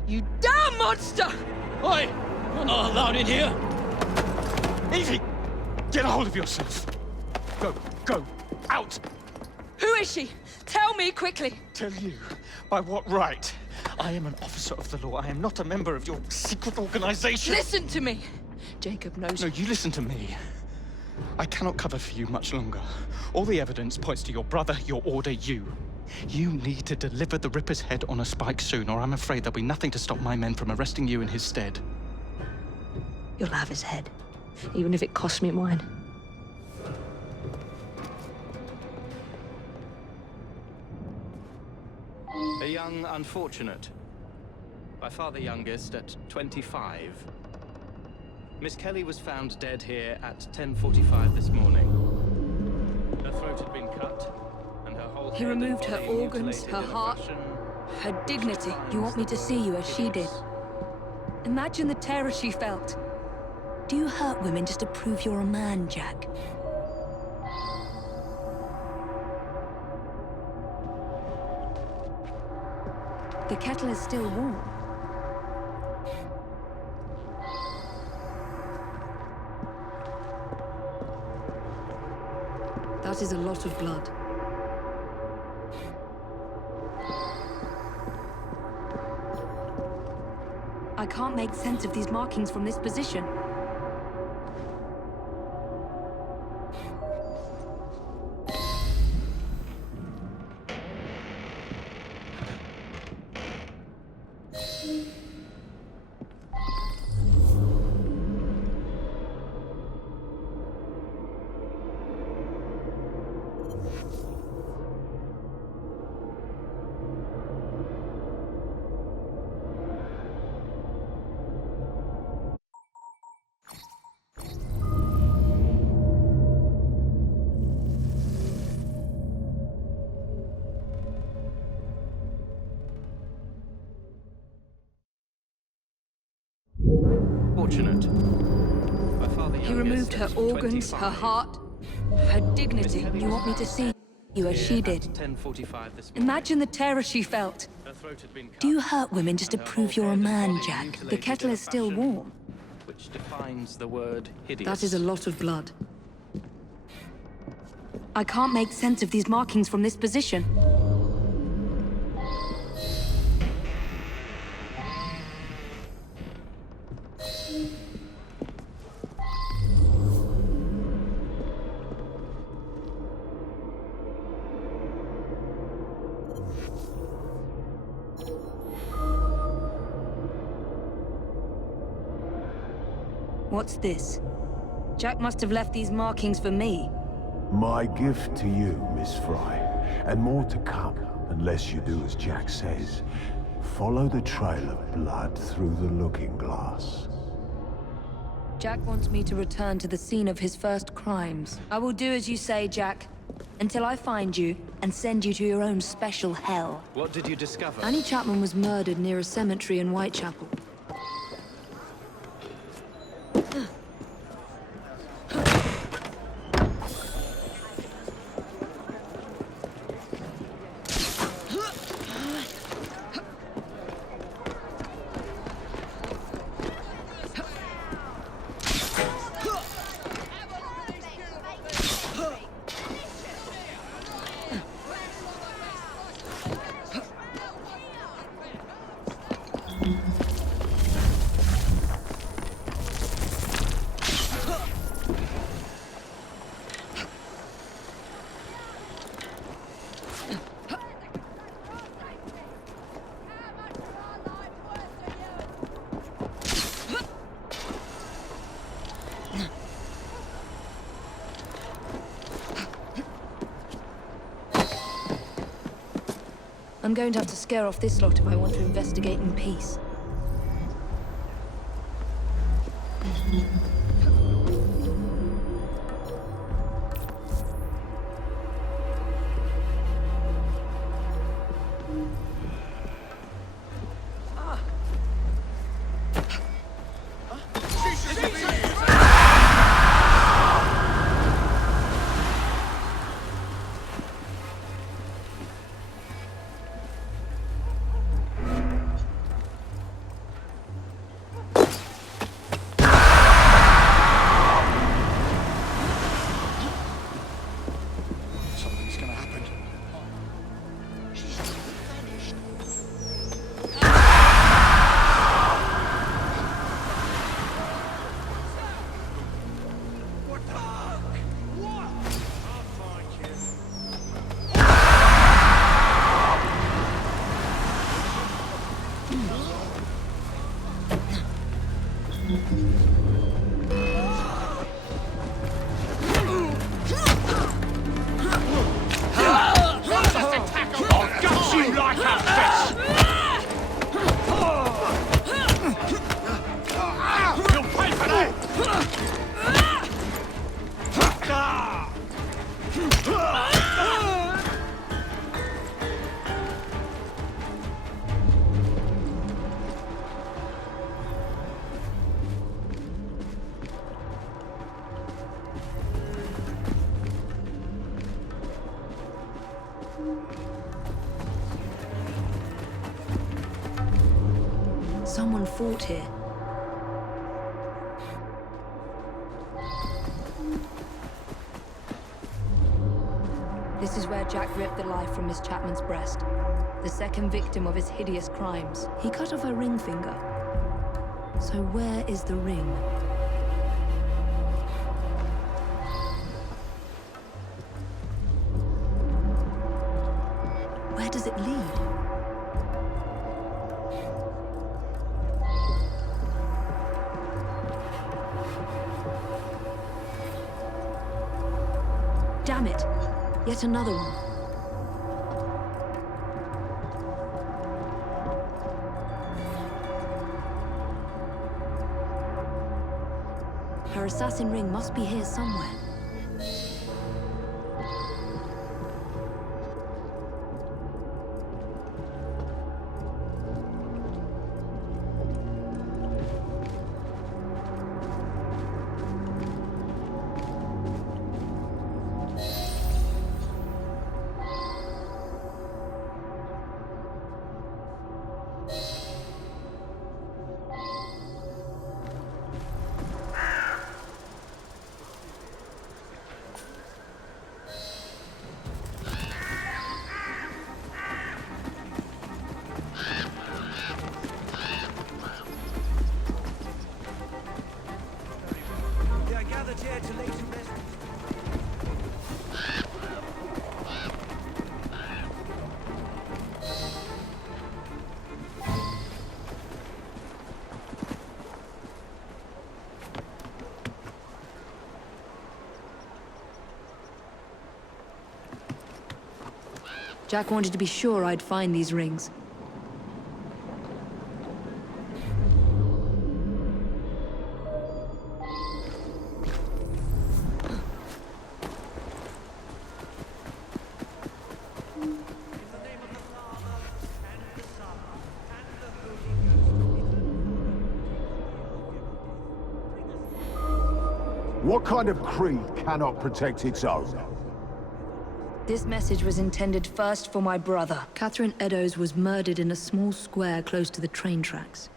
You damn monster! Oi! You're not allowed in here! Evie! Get a hold of yourself! Go! Out! Who is she? Tell me quickly! Tell you? By what right? I am an officer of the law. I am not a member of your secret organization. Listen to me! Jacob knows. No, you listen to me. I cannot cover for you much longer. All the evidence points to your brother, your order, you. You need to deliver the Ripper's head on a spike soon, or I'm afraid there'll be nothing to stop my men from arresting you in his stead. You'll have his head, even if it costs me mine. A young unfortunate. By far the youngest, at 25. Miss Kelly was found dead here at 10:45 this morning. Her throat had been cut, and her whole He head and removed her body organs, mutilated her in a heart, fashion her dignity. You want me to see you as she did? Imagine the terror she felt. Do you hurt women just to prove you're a man, Jack? The kettle is still warm. That is a lot of blood. I can't make sense of these markings from this position. Fortunate. My father He removed her organs, her heart, her dignity. You want me to see you as she did? 10:45 this morning. Imagine the terror she felt. Her throat had been cut. Do you hurt women just to and her prove whole you're a head and man, body Jack? The mutilated kettle in a is still fashion warm. Which defines the word hideous. That is a lot of blood. I can't make sense of these markings from this position. What's this? Jack must have left these markings for me. My gift to you, Miss Frye. And more to come, unless you do as Jack says. Follow the trail of blood through the looking glass. Jack wants me to return to the scene of his first crimes. I will do as you say, Jack. Until I find you and send you to your own special hell. What did you discover? Annie Chapman was murdered near a cemetery in Whitechapel. I'm going to have to scare off this lot if I want to investigate in peace. Something's gonna happen. Someone fought here. This is where Jack ripped the life from Miss Chapman's breast. The second victim of his hideous crimes. He cut off her ring finger. So where is the ring? Where does it lead? Damn it! Yet another one. Her assassin ring must be here somewhere. Jack wanted to be sure I'd find these rings. What kind of creed cannot protect its own? This message was intended first for my brother. Catherine Eddowes was murdered in a small square close to the train tracks.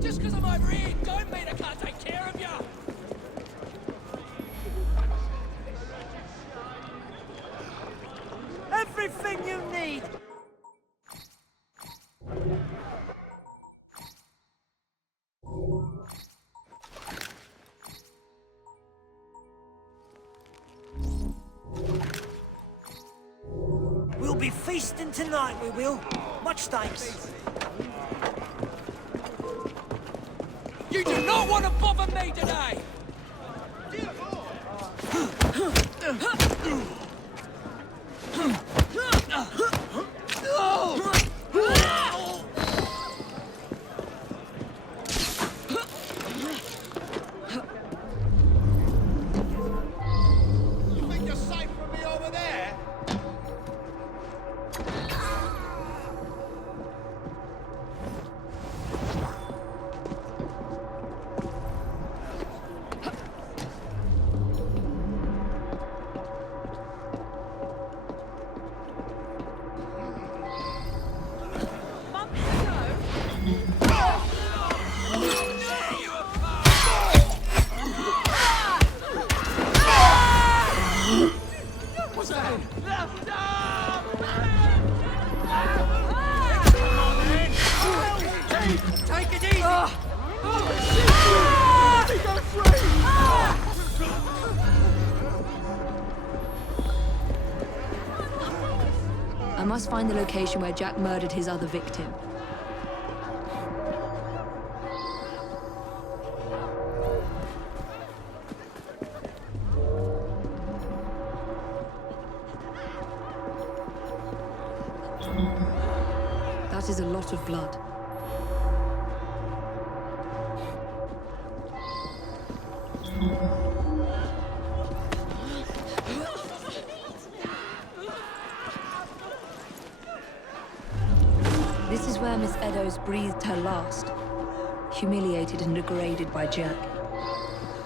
Just because I'm over here, don't mean I can't take care of you! Everything you need! We'll be feasting tonight, we will. Much thanks. You do not want to bother me today! You think you're safe from me over there? What's that? Take it easy! I must find the location where Jack murdered his other victim. That is a lot of blood. This is where Miss Eddowes breathed her last, humiliated and degraded by Jack.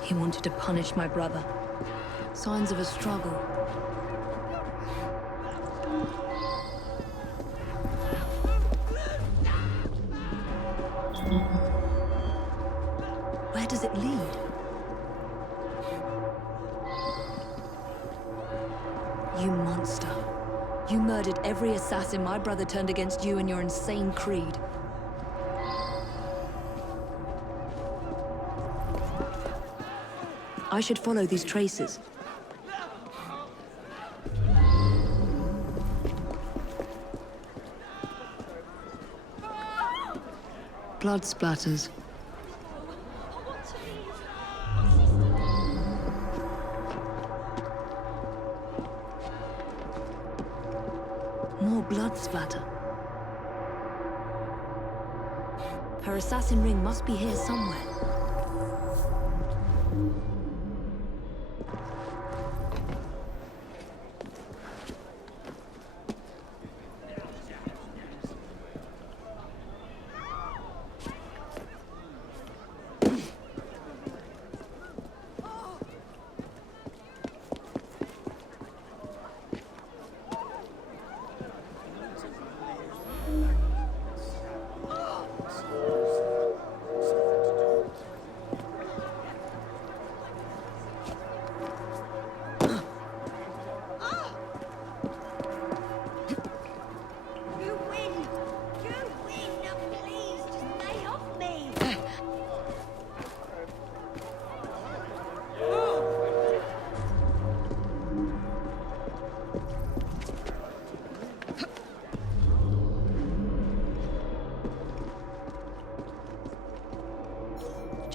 He wanted to punish my brother. Signs of a struggle. Where does it lead? You monster. You murdered every assassin my brother turned against you and your insane creed. I should follow these traces. Blood splatters. More blood splatter. Her assassin ring must be here somewhere.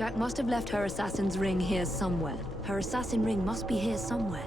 Jack must have left her assassin's ring here somewhere. Her assassin ring must be here somewhere.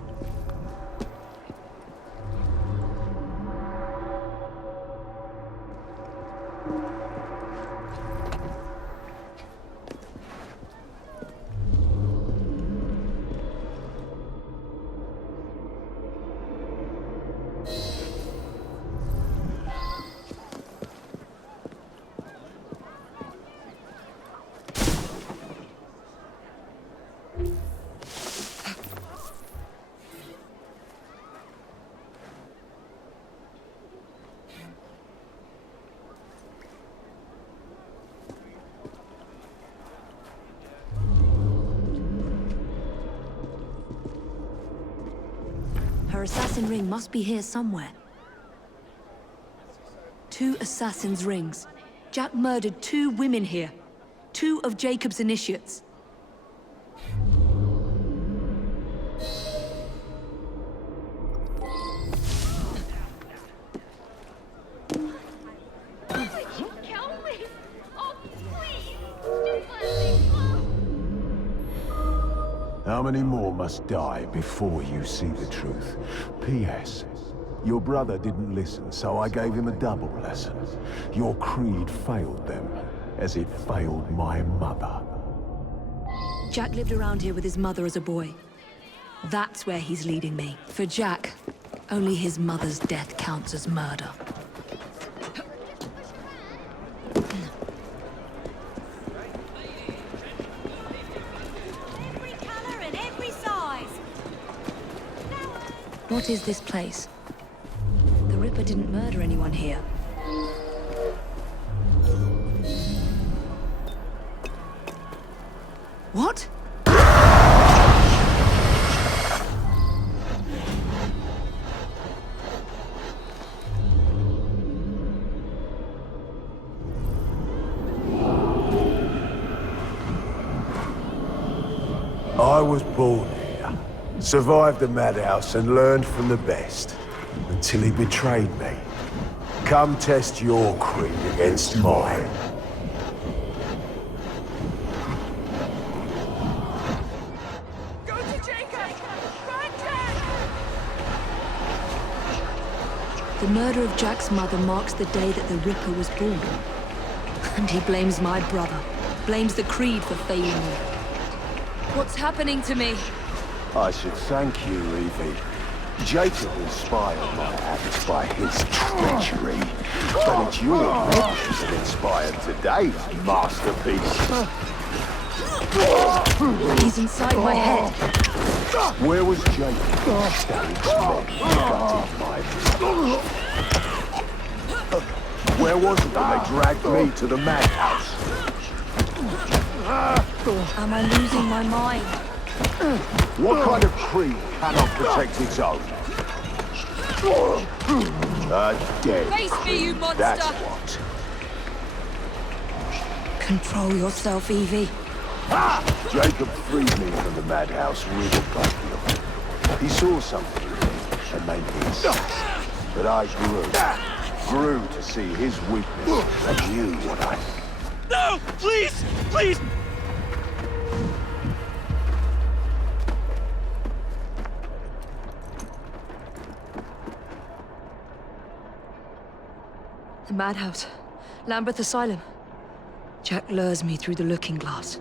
Her assassin ring must be here somewhere. 2 assassin's rings. Jack murdered 2 women here. 2 of Jacob's initiates. How many more must die before you see the truth? P.S. Your brother didn't listen, so I gave him a double lesson. Your creed failed them, as it failed my mother. Jack lived around here with his mother as a boy. That's where he's leading me. For Jack, only his mother's death counts as murder. What is this place? The Ripper didn't murder anyone here. What? I was born here, survived the madhouse and learned from the best, until he betrayed me. Come test your creed against mine. Go to Jacob! Run, Jack! The murder of Jack's mother marks the day that the Ripper was born. And he blames my brother, blames the Creed for failing me. What's happening to me? I should thank you, Evie. Jacob inspired my acts by his treachery. But it's your actions that inspired today's masterpiece. He's inside my head. Where was Jacob? Where was it when they dragged me to the madhouse? Am I losing my mind? What kind of creed cannot protect its own? A dead Face me, you monster! That's what. Control yourself, Evie. Jacob freed me from the madhouse with a blood. He saw something in me and made me a assassin. But I grew to see his weakness and knew what I... No! Please! Please! The madhouse. Lambeth Asylum. Jack lures me through the looking glass.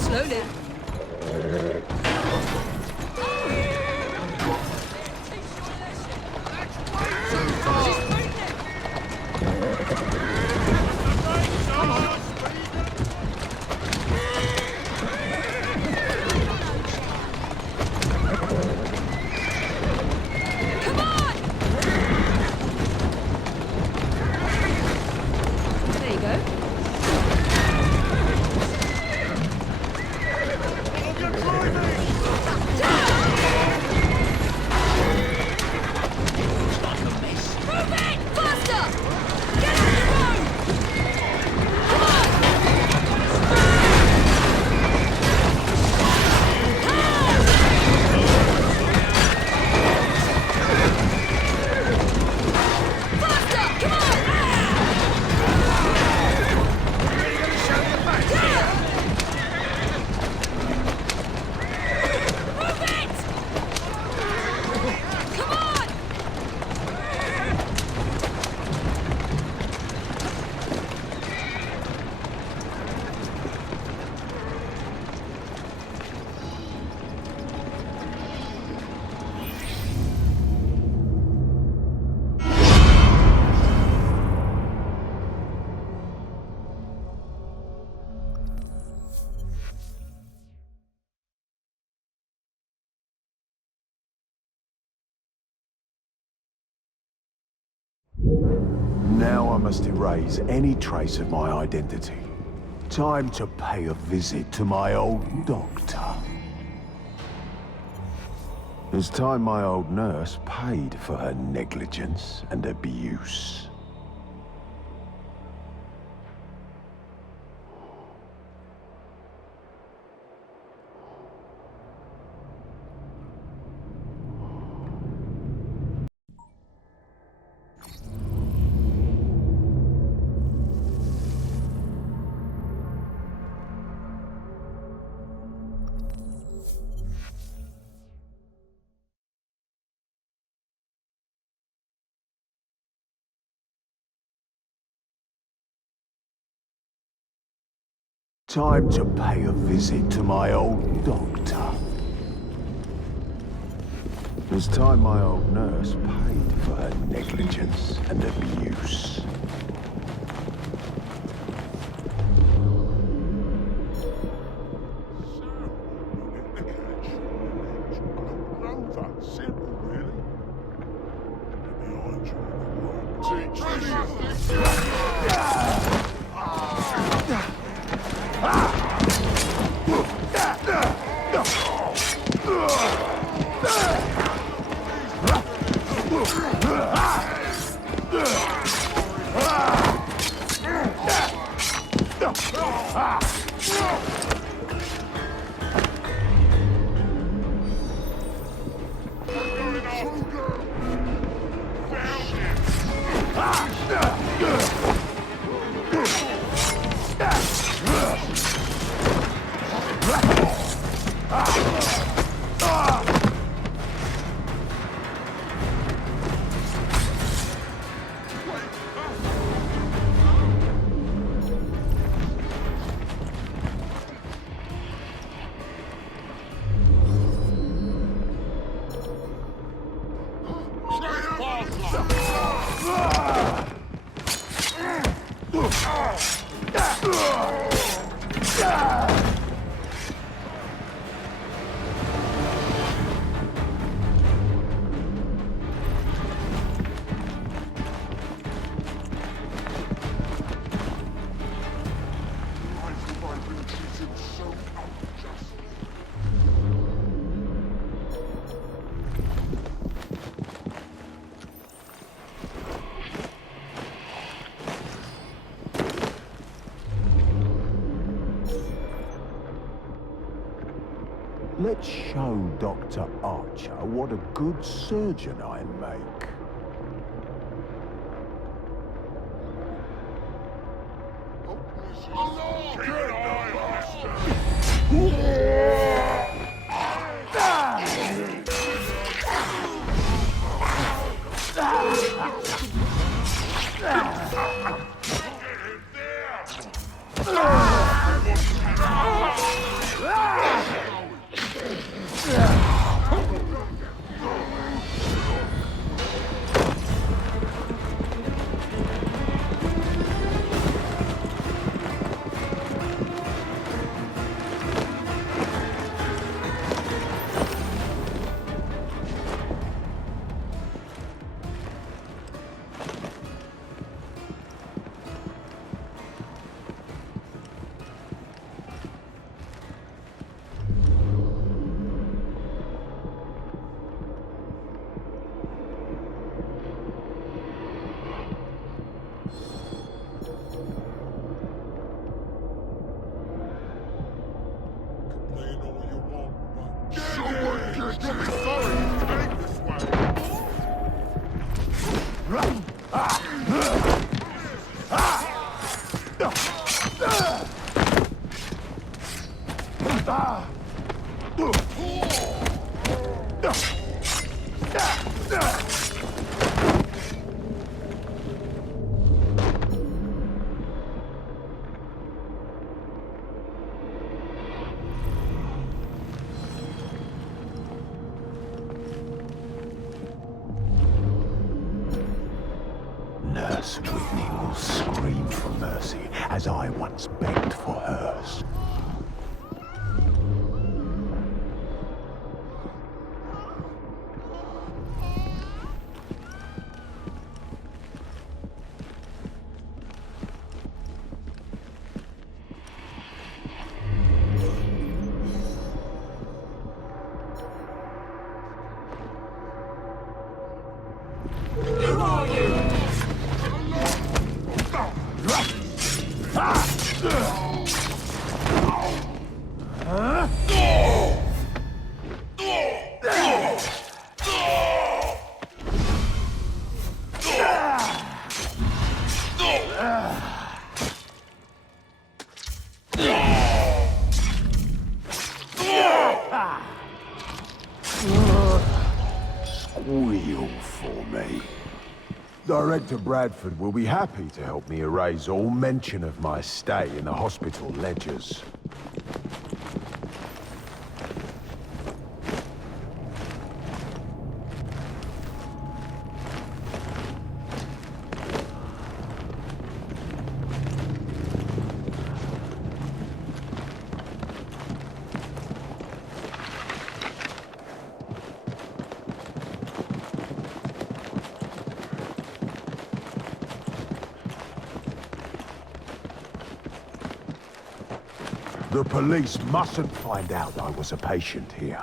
Slowly. Now I must erase any trace of my identity. Time to pay a visit to my old doctor. It's time my old nurse paid for her negligence and abuse. Time to pay a visit to my old doctor. It's time my old nurse paid for her negligence and abuse. Let's show Dr. Archer what a good surgeon I make. Nurse Whitney will scream for mercy, as I once begged for hers. Squeal for me. Director Bradford will be happy to help me erase all mention of my stay in the hospital ledgers. The police mustn't find out I was a patient here.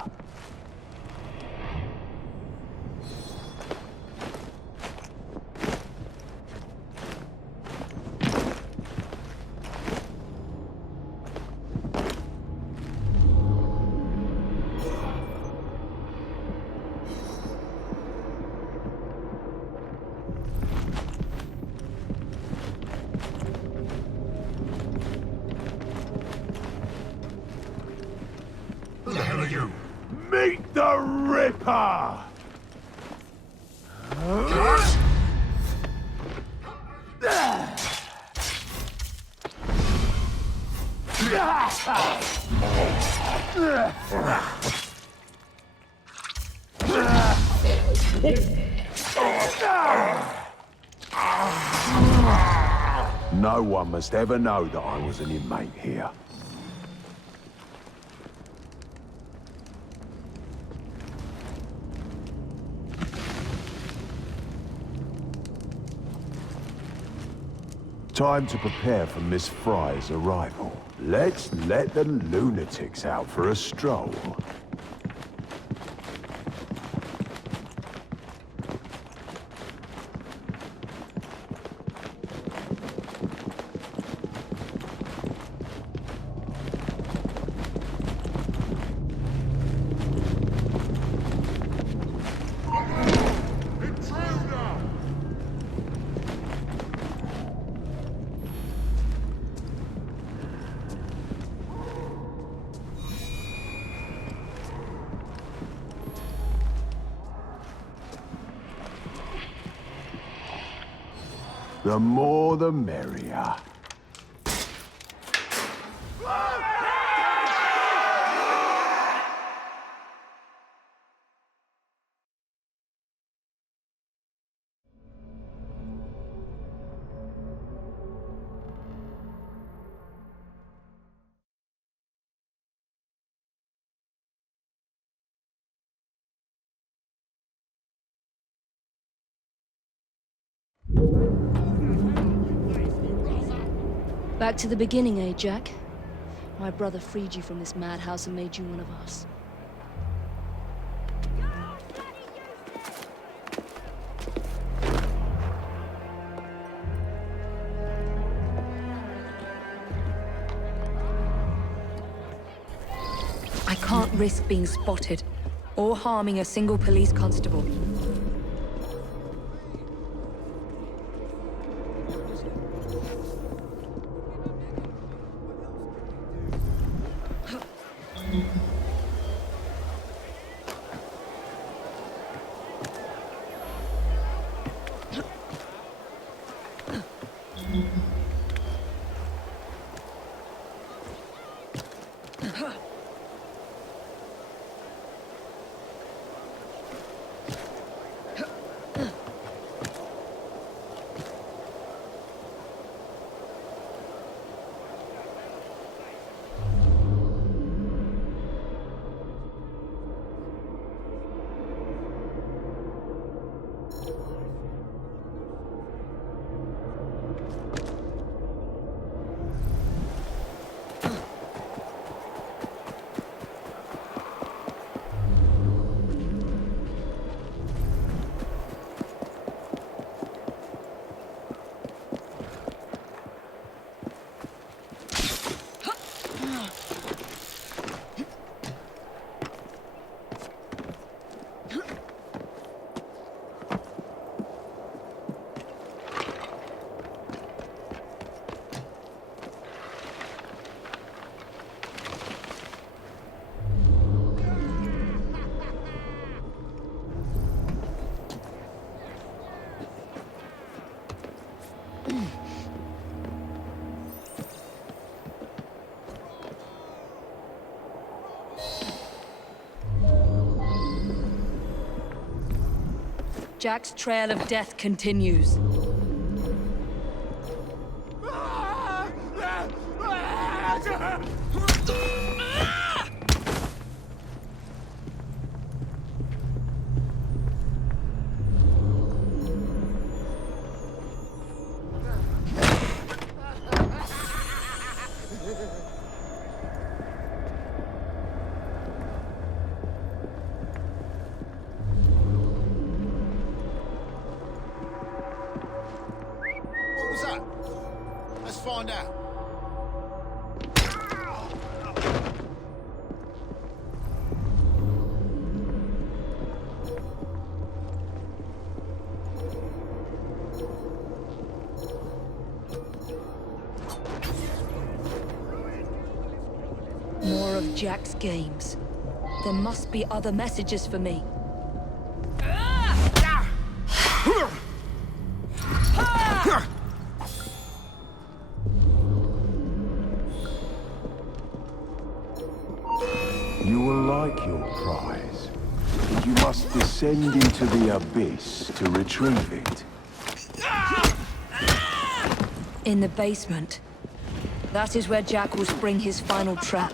Who the hell are you? Meet the Ripper! What? No one must ever know that I was an inmate here. Time to prepare for Miss Frye's arrival. Let's let the lunatics out for a stroll. The more the merrier. Back to the beginning, eh, Jack? My brother freed you from this madhouse and made you one of us. I can't risk being spotted, or harming a single police constable. Jack's trail of death continues. What was that? Let's find out. More of Jack's games. There must be other messages for me. You will like your prize, but you must descend into the abyss to retrieve it. In the basement. That is where Jack will spring his final trap.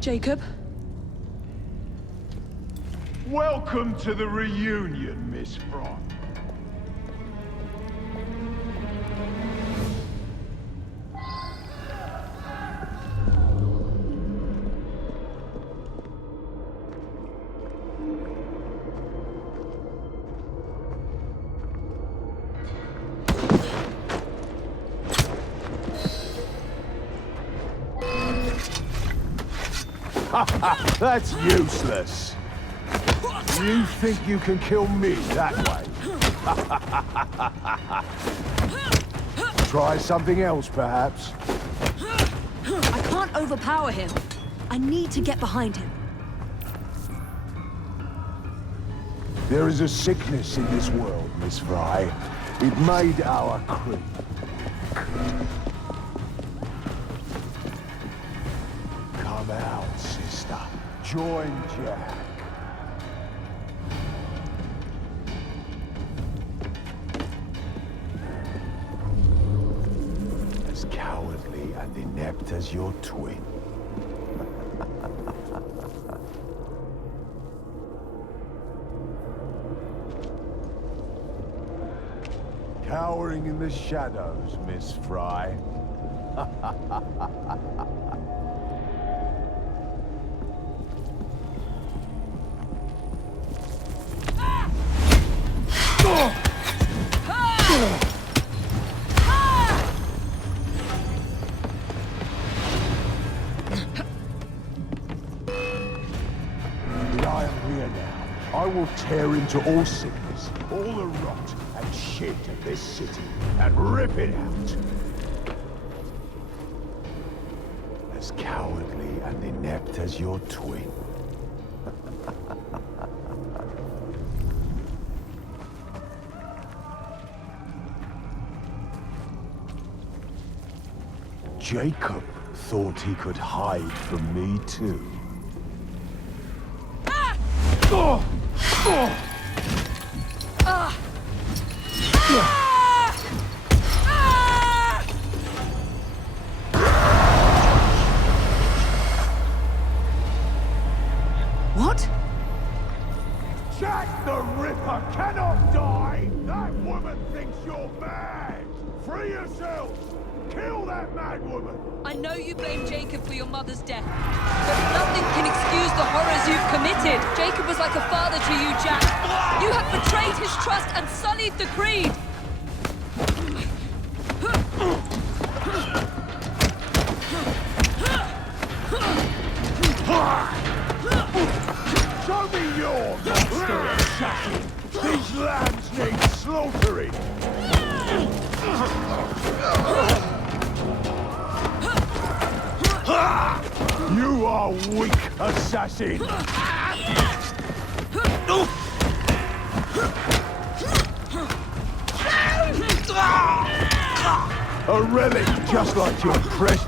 Jacob? Welcome to the reunion, Miss Frye. That's useless. You think you can kill me that way? Try something else, perhaps? I can't overpower him. I need to get behind him. There is a sickness in this world, Miss Frye. It made our creed. Come out, sister. Join Jack. As cowardly and inept as your twin. Cowering in the shadows, Miss Frye. I am here now. I will tear into all sickness, all the rot and shit of this city, and rip it out. As cowardly and inept as your twin. Jacob thought he could hide from me too. What? Jack the Ripper cannot die! That woman thinks you're mad! Free yourselves! Kill that mad woman! I know you blame Jacob for your mother's death, but nothing can excuse the horrors you've committed. Jacob was like a father to you, Jack. You have betrayed his trust and sullied the creed. Show me your monster assassin! These lambs need slaughtering! You are weak, assassin! A relic just like your precious...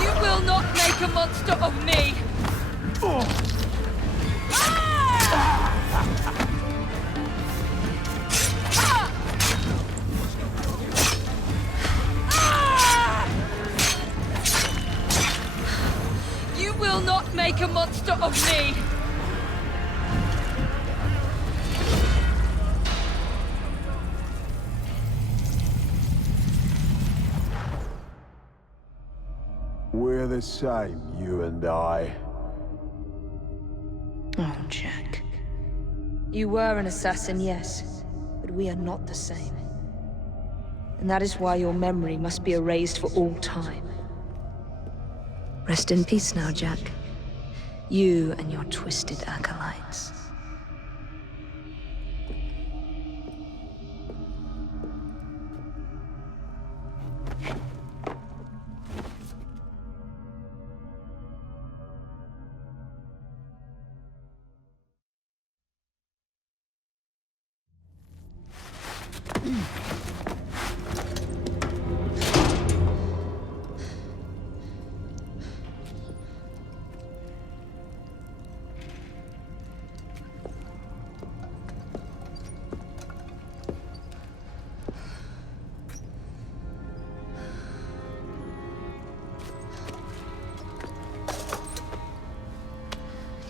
You will not make a monster of me! You will not make a monster of me! We're the same, you and I. Oh, Jack. You were an assassin, yes, but we are not the same. And that is why your memory must be erased for all time. Rest in peace now, Jack. You and your twisted acolytes.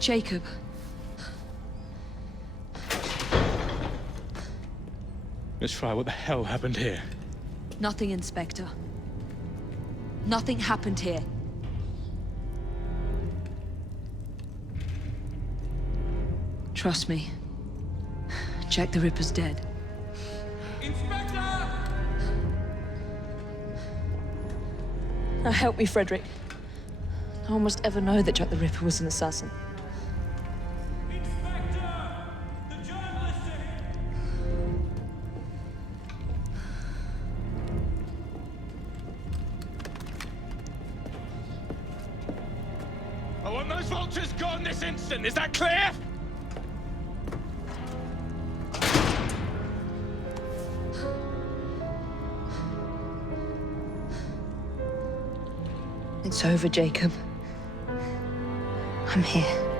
Jacob. Miss Frye, what the hell happened here? Nothing, Inspector. Nothing happened here. Trust me. Jack the Ripper's dead. Inspector! Now help me, Frederick. No one must ever know that Jack the Ripper was an assassin. I want those vultures gone this instant, is that clear? It's over, Jacob. I'm here.